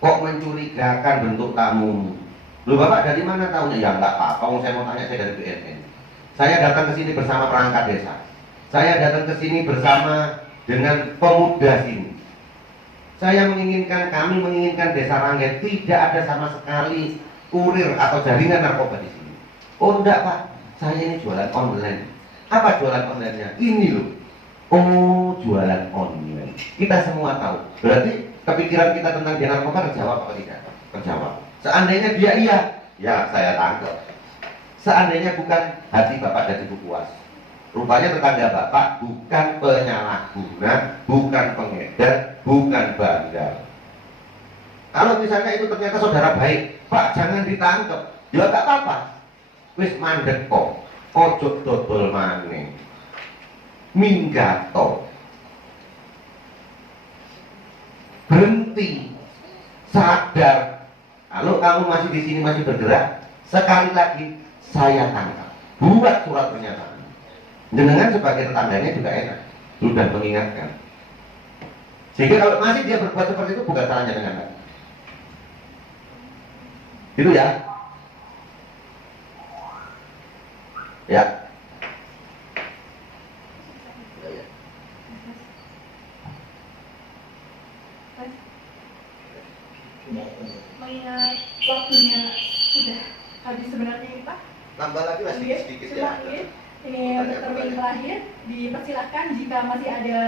Kok mencurigakan bentuk tamumu? Loh Bapak dari mana tahunya? Ya enggak apa-apa, saya mau tanya, saya dari BNN. Saya datang ke sini bersama perangkat desa. Saya datang ke sini bersama dengan pemuda sini. Saya menginginkan, kami menginginkan Desa Rangge tidak ada sama sekali kurir atau jaringan narkoba di sini. Oh enggak Pak, saya ini jualan online. Apa jualan online-nya? Ini loh. Oh jualan online. Kita semua tahu. Berarti kepikiran kita tentang dia narkoba terjawab apa tidak? Terjawab. Seandainya dia iya, ya saya tangkap. Seandainya bukan, hati Bapak jadi puas. Rupanya tetangga Bapak bukan penyalahguna, bukan pengedar, bukan bandar. Kalau misalnya itu ternyata saudara baik, Pak jangan ditangkap, ya gak apa-apa. Wis mandek kok, ojo dodol maneh, minggato, berhenti, sadar. Kalau kamu masih di sini masih bergerak, sekali lagi saya tangkap. Buat surat pernyataan. Jenengan sebagai tetangganya juga enak, sudah mengingatkan. Sehingga kalau masih dia berbuat seperti itu bukan salahnya dengan itu ya. Ya. Mengingat waktunya sudah habis sebenarnya ini Pak. Nambah lagi mas sedikit ya. Ini untuk termin terakhir, dipersilahkan jika masih ada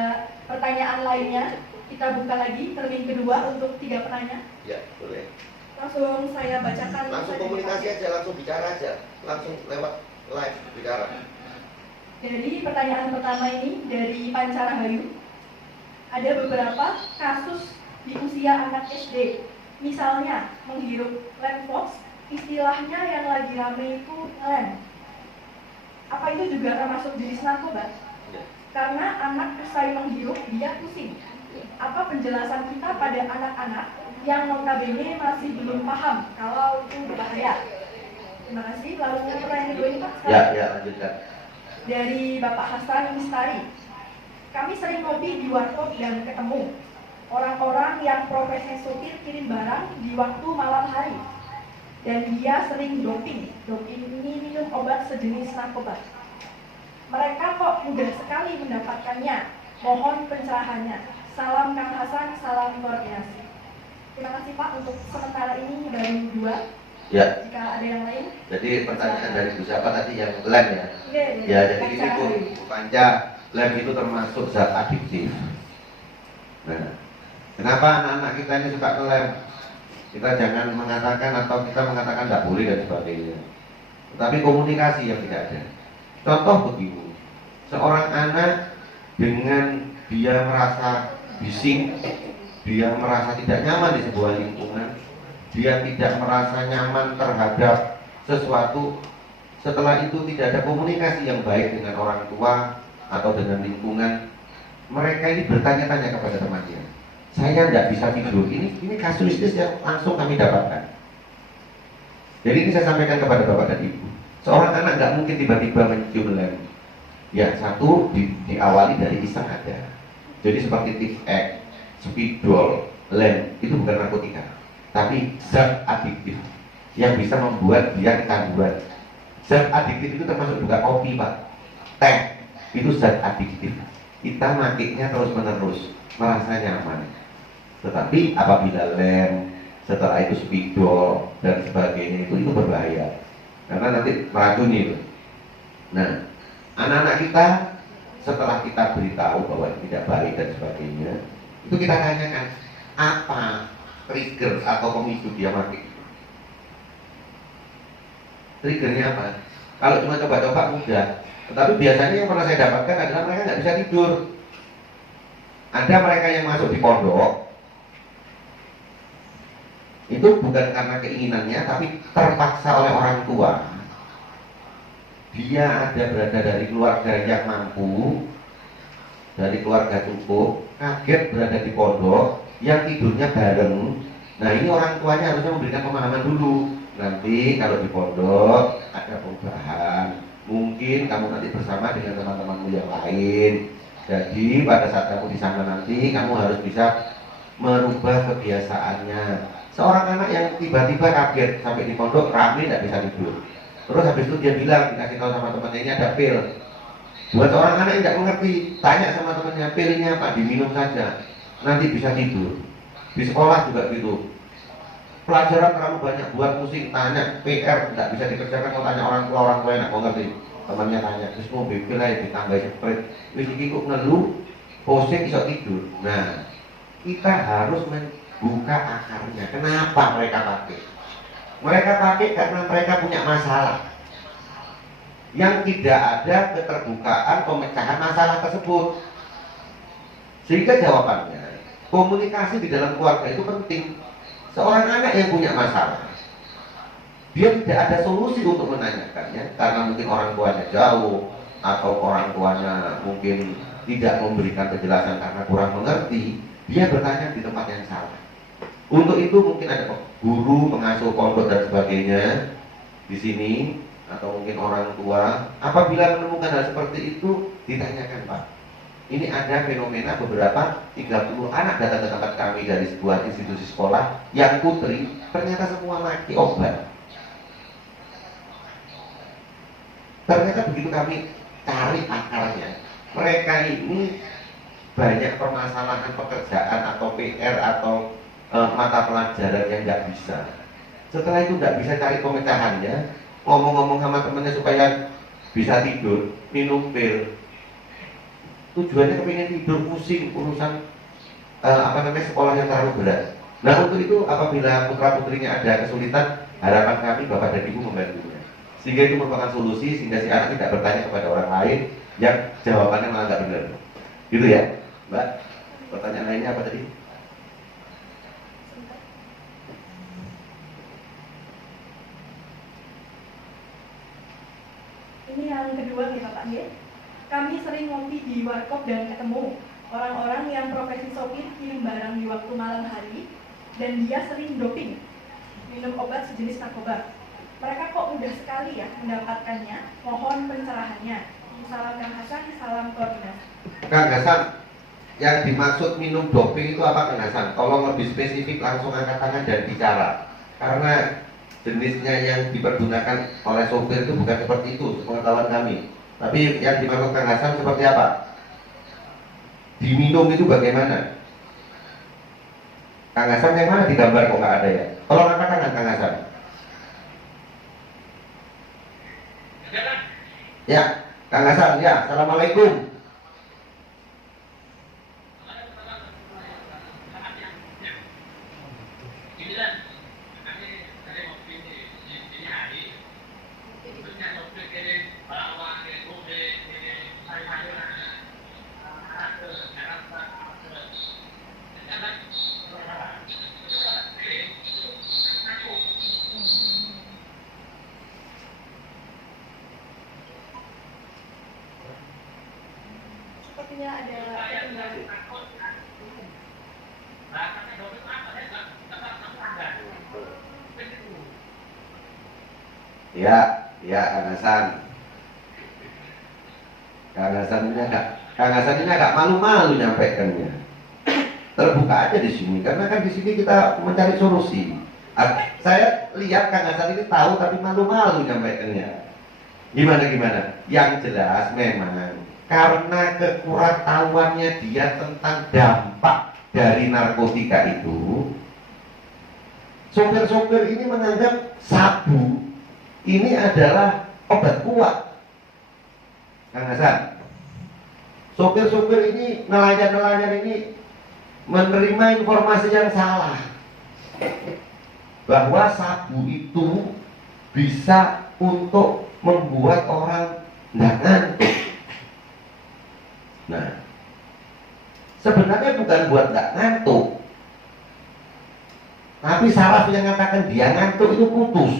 pertanyaan lainnya, kita buka lagi termin kedua untuk 3 penanya. Ya boleh. Langsung saya bacakan. Langsung komunikasi aja, langsung bicara aja, langsung lewat live bicara. Dari pertanyaan pertama ini dari Pancara Hayu, ada beberapa kasus di usia anak SD, misalnya menghirup Lemfox, istilahnya yang lagi rame itu lem. Apa itu juga termasuk jenis narkoba? Ya. Karena anak usai menghirup dia pusing. Apa penjelasan kita pada anak-anak yang notabene masih belum paham kalau itu berbahaya? Terima kasih. Lalu pertanyaan kedua ini Pak. Ya lanjutkan. Dari Bapak Hasan Mistari. Kami sering ngopi di warkop dan ketemu orang-orang yang profesi supir kirim barang di waktu malam hari. Dan dia sering doping. Doping ini minum obat sejenis narkoba. Mereka kok mudah sekali mendapatkannya. Mohon pencerahannya. Salam Kang Hasan, salam koordinasi. Terima kasih Pak, untuk sementara ini baru 2. Ya. Jika ada yang lain. Jadi pertanyaan dari Bu siapa tadi yang lem ya? Ya, Jadi ini Bu Panca, lem itu termasuk zat adiktif. Nah, kenapa anak-anak kita ini suka ke lem? Kita jangan mengatakan atau kita mengatakan tidak boleh dan sebagainya. Tetapi komunikasi yang tidak ada. Contoh begini, seorang anak dengan dia merasa bising, dia merasa tidak nyaman di sebuah lingkungan, dia tidak merasa nyaman terhadap sesuatu, setelah itu tidak ada komunikasi yang baik dengan orang tua atau dengan lingkungan, mereka ini bertanya-tanya kepada temannya, saya tidak bisa tidur. Ini kasuistis yang langsung kami dapatkan. Jadi ini saya sampaikan kepada bapak dan ibu. Seorang anak nggak mungkin tiba-tiba mencium lem. Ya satu diawali dari iseng ada. Jadi seperti tip X, spidol, lem itu bukan narkotika, tapi zat adiktif yang bisa membuat dia kecanduan. Zat adiktif itu termasuk juga kopi pak, teh itu zat adiktif. Kita makainya terus menerus, merasa nyaman. Tetapi apabila lem, setelah itu spidol dan sebagainya itu berbahaya karena nanti meracuni itu. Nah, anak-anak kita setelah kita beritahu bahwa ini tidak baik dan sebagainya, itu kita tanyakan apa trigger atau pemicu dia mati. Triggernya apa? Kalau cuma coba-coba mudah, tetapi biasanya yang pernah saya dapatkan adalah mereka nggak bisa tidur. Ada mereka yang masuk di pondok itu bukan karena keinginannya, tapi terpaksa oleh orang tua. Dia ada berada dari keluarga yang mampu, dari keluarga cukup, kaget berada di pondok yang tidurnya bareng. Nah ini orang tuanya harusnya memberikan pemahaman dulu. Nanti kalau di pondok ada perubahan, mungkin kamu nanti bersama dengan teman-temanmu yang lain. Jadi pada saat kamu di sana nanti kamu harus bisa merubah kebiasaannya. Seorang anak yang tiba-tiba kaget sampai di pondok rame tidak bisa tidur. Terus habis itu dia bilang, dikasih tahu sama temannya ini ada pil. Buat seorang anak yang tidak mengerti, tanya sama temannya, pilnya apa? Diminum saja, nanti bisa tidur. Di sekolah juga gitu. Pelajaran terlalu banyak buat pusing, tanya PR tidak bisa dikerjakan, mau tanya orang tua yang nggak ngerti. Temannya tanya, terus mau pil aja ditambah spread. Wis iki kok ngeluh, pusing bisa tidur. Nah, kita harus buka akarnya. Kenapa mereka pakai? Mereka pakai karena mereka punya masalah yang tidak ada keterbukaan pemecahan masalah tersebut. Sehingga jawabannya, komunikasi di dalam keluarga itu penting. Seorang anak yang punya masalah, dia tidak ada solusi untuk menanyakannya karena mungkin orang tuanya jauh atau orang tuanya mungkin tidak memberikan penjelasan karena kurang mengerti. Dia bertanya di tempat yang salah. Untuk itu mungkin ada guru, pengasuh pondok dan sebagainya di sini atau mungkin orang tua. Apabila menemukan hal seperti itu, ditanyakan Pak. Ini ada fenomena beberapa 30 anak datang ke tempat kami dari sebuah institusi sekolah yang putri, ternyata semua mati obat. Ternyata begitu kami cari akarnya, mereka ini banyak permasalahan pekerjaan atau PR atau mata pelajaran yang nggak bisa. Setelah itu nggak bisa cari pemecahannya, ngomong-ngomong sama temennya supaya bisa tidur, minum pil. Tujuannya kepingin tidur, pusing urusan sekolah yang terlalu berat. Nah untuk itu apabila putra putrinya ada kesulitan, harapan kami bapak dan ibu membantunya. Sehingga itu merupakan solusi sehingga si anak tidak bertanya kepada orang lain yang jawabannya malah nggak benar. Gitu ya, Mbak. Pertanyaan lainnya apa tadi? Ini yang kedua nih Bapak ya. Kami sering ngopi di warkop dan ketemu orang-orang yang profesi sopir kirim barang di waktu malam hari dan dia sering doping, minum obat sejenis narkoba. Mereka kok mudah sekali ya mendapatkannya. Mohon pencerahannya. Salam Kang Hasan, salam koordinasi. Kang Hasan, yang dimaksud minum doping itu apa Kang Hasan? Tolong lebih spesifik, langsung angkat tangan dan bicara. Karena jenisnya yang dipergunakan oleh sopir itu bukan seperti itu, pengetahuan kami. Tapi yang dimaksud Kang Hasan seperti apa? Diminum itu bagaimana? Kang Hasan yang mana di gambar kok nggak ada ya? Tolong angkat tangan Kang Hasan. Ya, Kang Hasan, ya, assalamualaikum. Sepertinya ada kendala. Ya, ya Kang Hasan. Kang Hasan ini agak malu-malu nyampaikannya. Terbuka aja di sini, karena kan di sini kita mencari solusi. Saya lihat Kang Hasan ini tahu tapi malu-malu nyampaikannya. Gimana? Yang jelas memang karena kekurangtahuannya dia tentang dampak dari narkotika itu, sopir-sopir ini menganggap sabu ini adalah obat kuat. Kang Hasan, sopir-sopir ini, nelayan-nelayan ini menerima informasi yang salah bahwa sabu itu bisa untuk membuat orang nggak ngantuk. Nah, sebenarnya bukan buat nggak ngantuk, tapi saraf yang mengatakan dia ngantuk itu putus.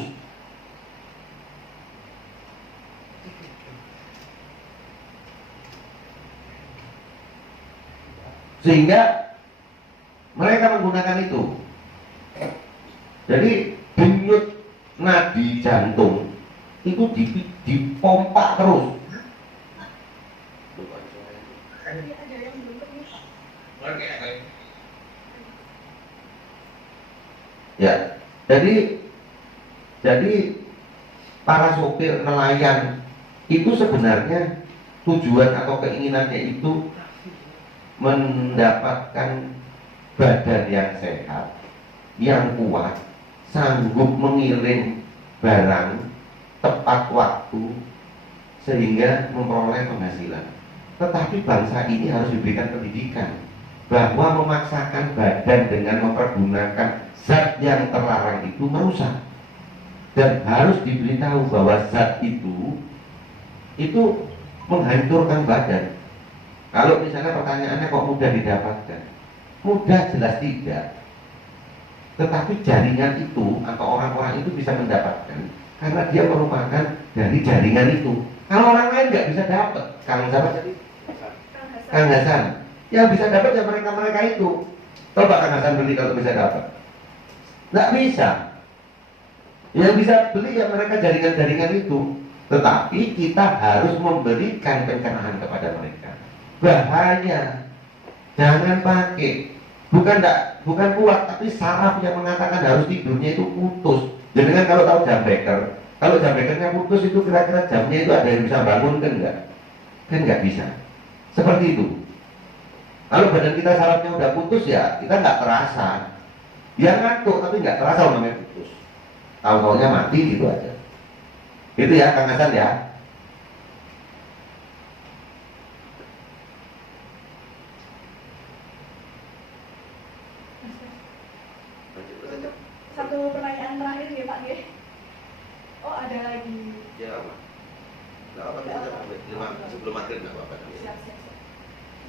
Sehingga mereka menggunakan itu. Jadi denyut nadi jantung itu dipompa terus. Ya, jadi para sopir nelayan itu sebenarnya tujuan atau keinginannya itu mendapatkan badan yang sehat, yang kuat, sanggup mengirim barang tepat waktu sehingga memperoleh penghasilan. Tetapi bangsa ini harus diberikan pendidikan bahwa memaksakan badan dengan mempergunakan zat yang terlarang itu merusak, dan harus diberitahu bahwa zat itu menghancurkan badan. Kalau misalnya pertanyaannya kok mudah didapatkan, mudah jelas tidak. Tetapi jaringan itu atau orang-orang itu bisa mendapatkan karena dia merupakan dari jaringan itu. Kalau orang lain nggak bisa dapat, Kang siapa tadi? Kang Hasan. Yang bisa dapat ya mereka itu. Coba Kang Hasan beli kalau bisa dapat. Nggak bisa. Yang bisa beli ya mereka jaringan-jaringan itu. Tetapi kita harus memberikan pencerahan kepada mereka. Bahaya. Jangan pakai. Bukan kuat, tapi saraf yang mengatakan harus tidurnya itu putus. Jadi kalau tahu jam beker, kalau jam bekernya putus itu kira-kira jamnya itu ada yang bisa bangun kan enggak? Kan enggak bisa. Seperti itu. Kalau badan kita sarafnya udah putus ya kita nggak terasa. Dia ngantuk tapi nggak terasa namanya putus. Tahu-taunya mati gitu aja. Itu ya Kang Hasan ya. Satu pertanyaan terakhir nih Pak Nggih. Oh ada lagi. Ya apa? Nggak apa-apa, sebelum maghrib nggak apa-apa. Siap.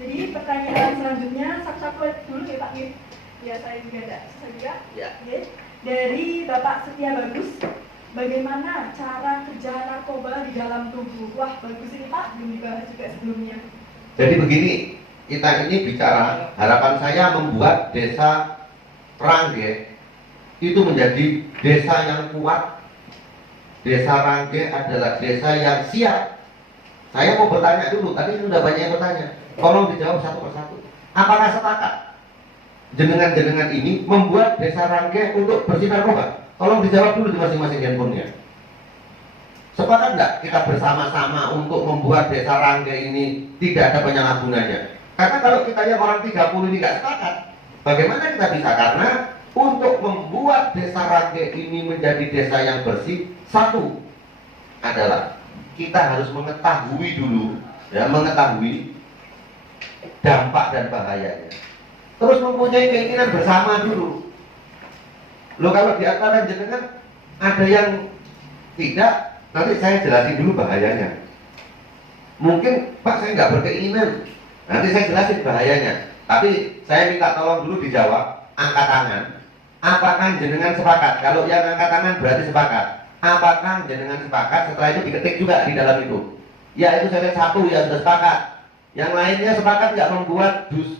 Jadi pertanyaan selanjutnya satu dulu nih Pak Nggih. Ya saya juga ada. Ya. Nggih. Dari Bapak Setia Bagus. Bagaimana cara kerja narkoba di dalam tubuh? Wah bagus ini Pak, belum dibahas juga sebelumnya. Jadi begini, kita ini bicara harapan saya membuat desa Rangge itu menjadi desa yang kuat. Desa Rangge adalah desa yang siap. Saya mau bertanya dulu, tadi sudah banyak yang bertanya. Tolong dijawab satu persatu. Apakah sepakat jenengan-jenengan ini membuat desa Rangge untuk bersih narkoba? Tolong dijawab dulu di masing-masing handphonenya. Sepakat enggak kita bersama-sama untuk membuat desa Rangge ini tidak ada penyalahgunanya? Karena kalau kita yang orang 30 ini enggak sepakat, bagaimana kita bisa? Karena untuk membuat desa Rangge ini menjadi desa yang bersih, satu adalah kita harus mengetahui dulu, ya, mengetahui dampak dan bahayanya. Terus mempunyai keinginan bersama dulu. Loh kalau di antara jenengan ada yang tidak, nanti saya jelasin dulu bahayanya. Mungkin Pak saya nggak berkeinginan, nanti saya jelasin bahayanya. Tapi saya minta tolong dulu dijawab, angkat tangan. Apakah jenengan sepakat? Kalau yang angkat tangan berarti sepakat. Apakah jenengan sepakat? Setelah itu diketik juga di dalam itu. Ya itu saya satu ya sudah sepakat. Yang lainnya sepakat nggak membuat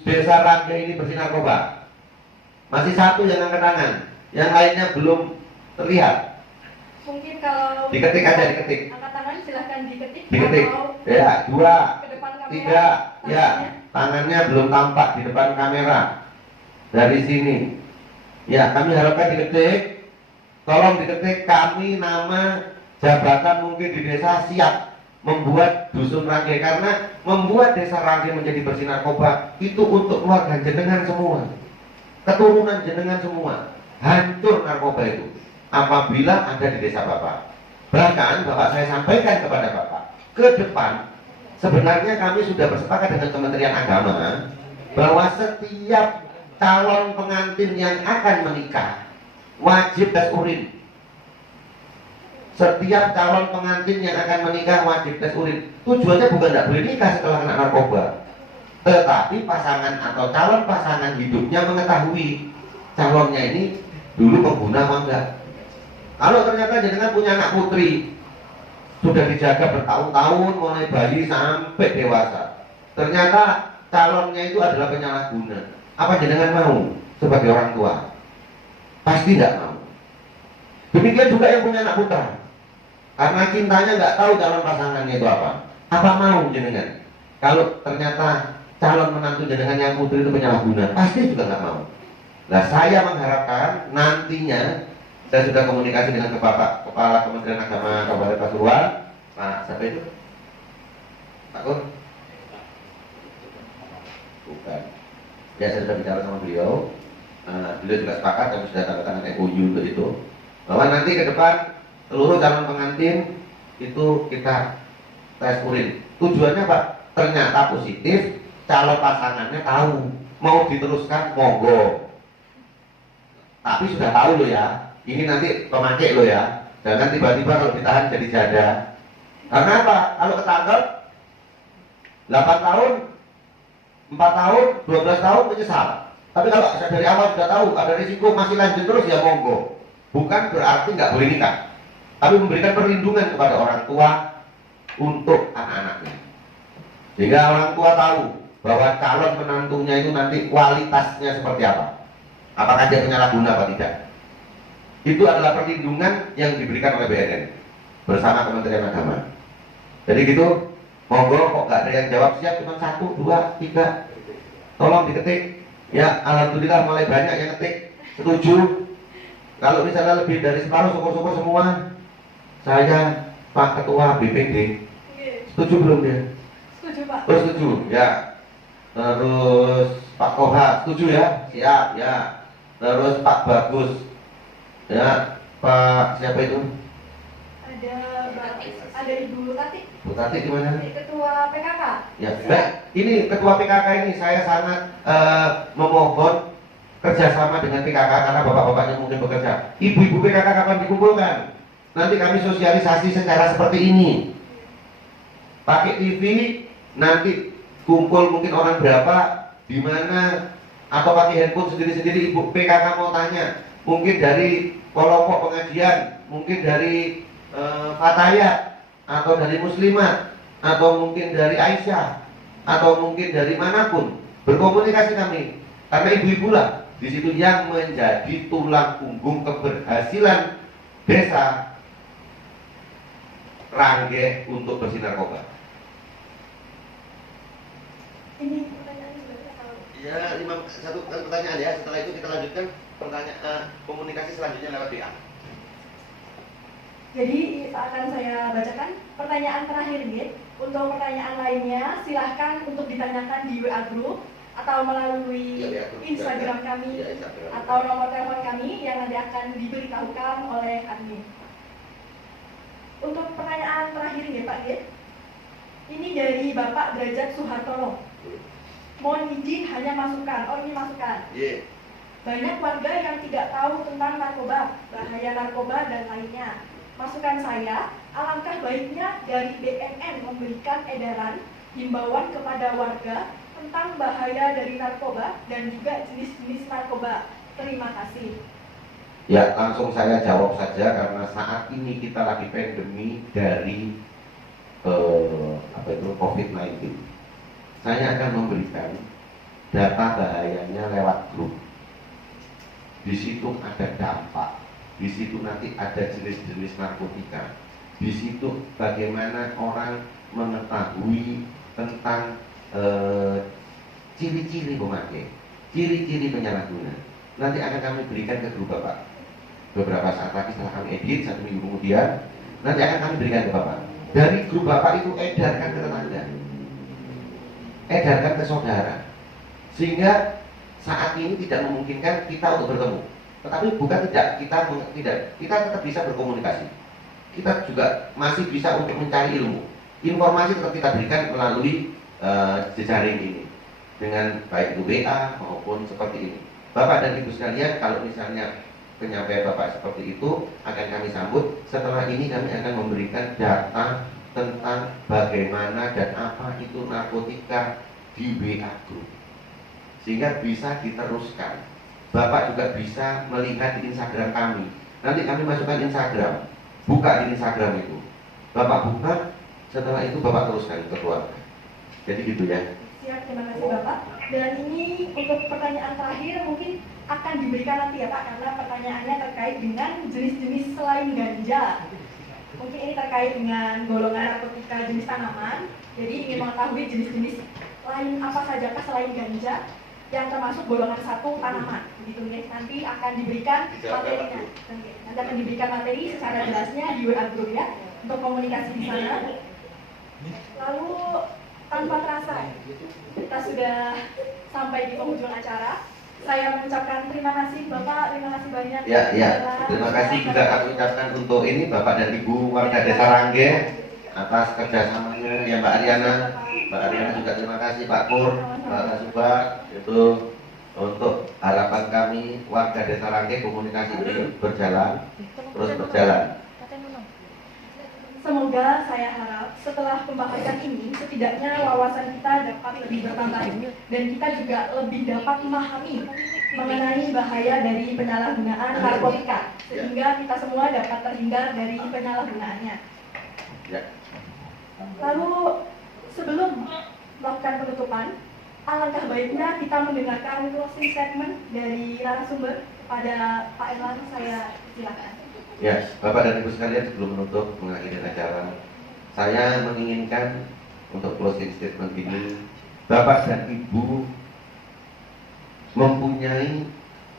desa Rangge ini bersih narkoba? Masih satu yang angkat tangan, yang lainnya belum terlihat. Mungkin kalau Diketik aja, diketik. angkat tangan silahkan diketik. Diketik. Atau Ya, 2, ke depan kamera. 3, ya. tangannya. Tangannya belum tampak di depan kamera. Dari sini. Ya, kami harapkan diketik. Tolong diketik kami nama jabatan mungkin di desa siap membuat dusun Rangge, karena membuat desa Rangge menjadi bersih narkoba itu untuk keluarga jenengan semua, keturunan jenengan semua. Hancur narkoba itu apabila ada di desa Bapak. Bahkan Bapak saya sampaikan kepada Bapak, ke depan sebenarnya kami sudah bersepakat dengan Kementerian Agama bahwa setiap calon pengantin yang akan menikah wajib tes urin. Setiap calon pengantin yang akan menikah wajib tes urin. Tujuannya bukan tidak boleh nikah setelah kena narkoba, tetapi pasangan atau calon pasangan hidupnya mengetahui calonnya ini dulu pengguna apa enggak. Kalau ternyata jenengan punya anak putri sudah dijaga bertahun-tahun mulai bayi sampai dewasa, ternyata calonnya itu adalah penyalahguna, apa jenengan mau sebagai orang tua? Pasti tidak mau. Demikian juga yang punya anak putra, karena cintanya nggak tahu calon pasangannya itu apa mau jenengan? Kalau ternyata calon menantu jenengan yang putri itu penyalahguna, pasti juga nggak mau. Nah, saya mengharapkan nantinya, saya sudah komunikasi dengan Bapak Kepala Kementerian Agama Kabupaten Pasuruan, Pak siapa itu? Pak Kur? Bukan. Ya, saya sudah bicara sama beliau. Beliau juga sepakat, kami sudah tanda tangan MOU untuk itu, bahwa nanti ke depan seluruh calon pengantin itu kita tes urin. Tujuannya Pak, ternyata positif, calon pasangannya tahu mau diteruskan monggo. Tapi sudah tahu loh ya, ini nanti pemakai loh ya. Jangan tiba-tiba kalau ditahan jadi janda. Karena apa? Kalau ketangkep 8 tahun, 4 tahun, 12 tahun menyesal. Tapi kalau dari awal sudah tahu ada risiko masih lanjut terus, ya monggo. Bukan berarti nggak boleh nikah, tapi memberikan perlindungan kepada orang tua untuk anak-anaknya, sehingga orang tua tahu bahwa calon menantunya itu nanti kualitasnya seperti apa, apakah dia penyalahguna atau tidak. Itu adalah perlindungan yang diberikan oleh BNN bersama Kementerian Agama. Jadi gitu, monggo. Kok nggak ada yang jawab siap, cuma 1, 2, 3. Tolong diketik. Ya, alhamdulillah mulai banyak yang ketik setuju. Kalau misalnya lebih dari separuh, syukur-syukur semua. Saya Pak Ketua BPD. Setuju belum dia? Setuju Pak. Oh, setuju ya. Terus Pak Koha setuju ya? Siap ya. Terus Pak Bagus ya. Pak siapa itu? Ada Ibu Tati. Bu Tati gimana? Ketua PKK. Ya, baik. Ini Ketua PKK ini saya sangat memohon kerjasama dengan PKK, karena bapak-bapaknya mungkin bekerja. Ibu-ibu PKK kapan dikumpulkan? Nanti kami sosialisasi secara seperti ini. Pakai TV, nanti kumpul mungkin orang berapa, di mana, atau pakai handphone sendiri-sendiri. Ibu PKK mau tanya, mungkin dari kelompok pengajian, mungkin dari Fatayat, atau dari Muslimat, atau mungkin dari Aisyah, atau mungkin dari manapun, berkomunikasi kami, karena ibu-ibu lah di situ yang menjadi tulang punggung keberhasilan desa Rangge untuk bersih narkoba. Ini pertanyaan sudah saya tahu. Ya, 1 pertanyaan ya. Setelah itu kita lanjutkan pertanyaan komunikasi selanjutnya lewat WA. Jadi akan saya bacakan pertanyaan terakhir nih. Untuk pertanyaan lainnya silahkan untuk ditanyakan di WA group atau melalui Ya, Instagram kami ya, Instagram. atau nomor telepon kami yang nanti akan diberitahukan oleh admin. Untuk pertanyaan terakhir nih Pak Dit, ini dari Bapak Derajat Suhartono. Mohon izin hanya masukan. Oh, ini masukan. Yeah. Banyak warga yang tidak tahu tentang narkoba, bahaya narkoba dan lainnya. Masukan saya, alangkah baiknya dari BNN memberikan edaran himbauan kepada warga tentang bahaya dari narkoba dan juga jenis-jenis narkoba. Terima kasih. Ya, langsung saya jawab saja, karena saat ini kita lagi pandemi dari COVID-19. Saya akan memberikan data bahayanya lewat grup. di situ ada dampak, di situ nanti ada jenis-jenis narkotika, di situ bagaimana orang mengetahui tentang ciri-ciri pemakai, ciri-ciri penyalahguna. Nanti akan kami berikan ke grup Bapak. Beberapa saat lagi setelah kami edit, 1 minggu kemudian, nanti akan kami berikan ke Bapak. Dari grup Bapak itu edarkan ke tetangga, edarkan ke saudara, sehingga saat ini tidak memungkinkan kita untuk bertemu. Tetapi bukan kita tetap bisa berkomunikasi. Kita juga masih bisa untuk mencari ilmu. Informasi tetap kita berikan melalui jejaring ini, dengan baik itu WA maupun seperti ini. Bapak dan Ibu sekalian, kalau misalnya penyampaian Bapak seperti itu akan kami sambut. Setelah ini kami akan memberikan data tentang bagaimana dan apa itu narkotika di WA Group, sehingga bisa diteruskan. Bapak juga bisa melihat di Instagram kami. Nanti kami masukkan Instagram, buka di Instagram itu, Bapak buka, setelah itu Bapak teruskan ke keluarga. Jadi gitu ya. Siap, terima kasih Bapak. Dan ini untuk pertanyaan terakhir mungkin akan diberikan nanti ya Pak, karena pertanyaannya terkait dengan jenis-jenis selain ganja. Mungkin ini terkait dengan golongan narkotika jenis tanaman. Jadi ingin mengetahui jenis-jenis lain apa sajakah selain ganja yang termasuk golongan 1 tanaman. Begitu guys. Nanti akan diberikan materinya. Nanti akan diberikan materi secara jelasnya di WA Group ya, untuk komunikasi di sana. Lalu tanpa terasa kita sudah sampai di penghujung acara. Saya mengucapkan terima kasih Bapak, terima kasih banyak. Ya, terima kasih juga kami ucapkan untuk ini Bapak dan Ibu warga Desa Rangge atas kerjasamanya ya Mbak Ariana. Mbak Ariana juga terima kasih Pak Pur, Pak Kasuba, itu untuk harapan kami warga Desa Rangge komunikasi ini terus berjalan. Semoga saya harap setelah pembahasan ini setidaknya wawasan kita dapat lebih bertambah dan kita juga lebih dapat memahami mengenai bahaya dari penyalahgunaan narkotika, sehingga kita semua dapat terhindar dari penyalahgunaannya. Ya. Lalu sebelum melakukan penutupan, alangkah baiknya kita mendengarkan closing statement dari narasumber. Kepada Pak Erlang, saya silakan. Ya, Bapak dan Ibu sekalian, sebelum menutup mengakhiri acara, saya menginginkan untuk closing statement ini, Bapak dan Ibu mempunyai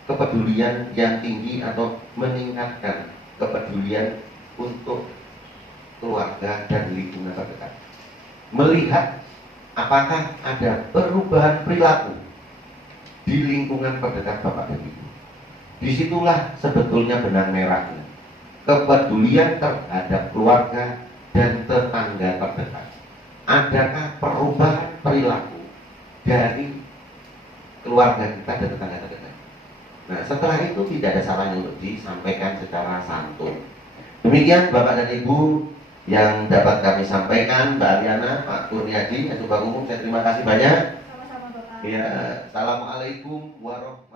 kepedulian yang tinggi atau meningkatkan kepedulian untuk keluarga dan lingkungan terdekat. Melihat apakah ada perubahan perilaku di lingkungan terdekat Bapak dan Ibu. Disitulah sebetulnya benang merahnya. Kepedulian terhadap keluarga dan tetangga terdekat. Adakah perubahan perilaku dari keluarga kita dan tetangga terdekat? Nah, setelah itu tidak ada salahnya untuk disampaikan secara santun. Demikian Bapak dan Ibu yang dapat kami sampaikan. Mbak Ariana, Pak Kurniadi, Ketua Umum, saya terima kasih banyak. Sama-sama Bapak. Ya, assalamualaikum warahmatullahi wabarakatuh.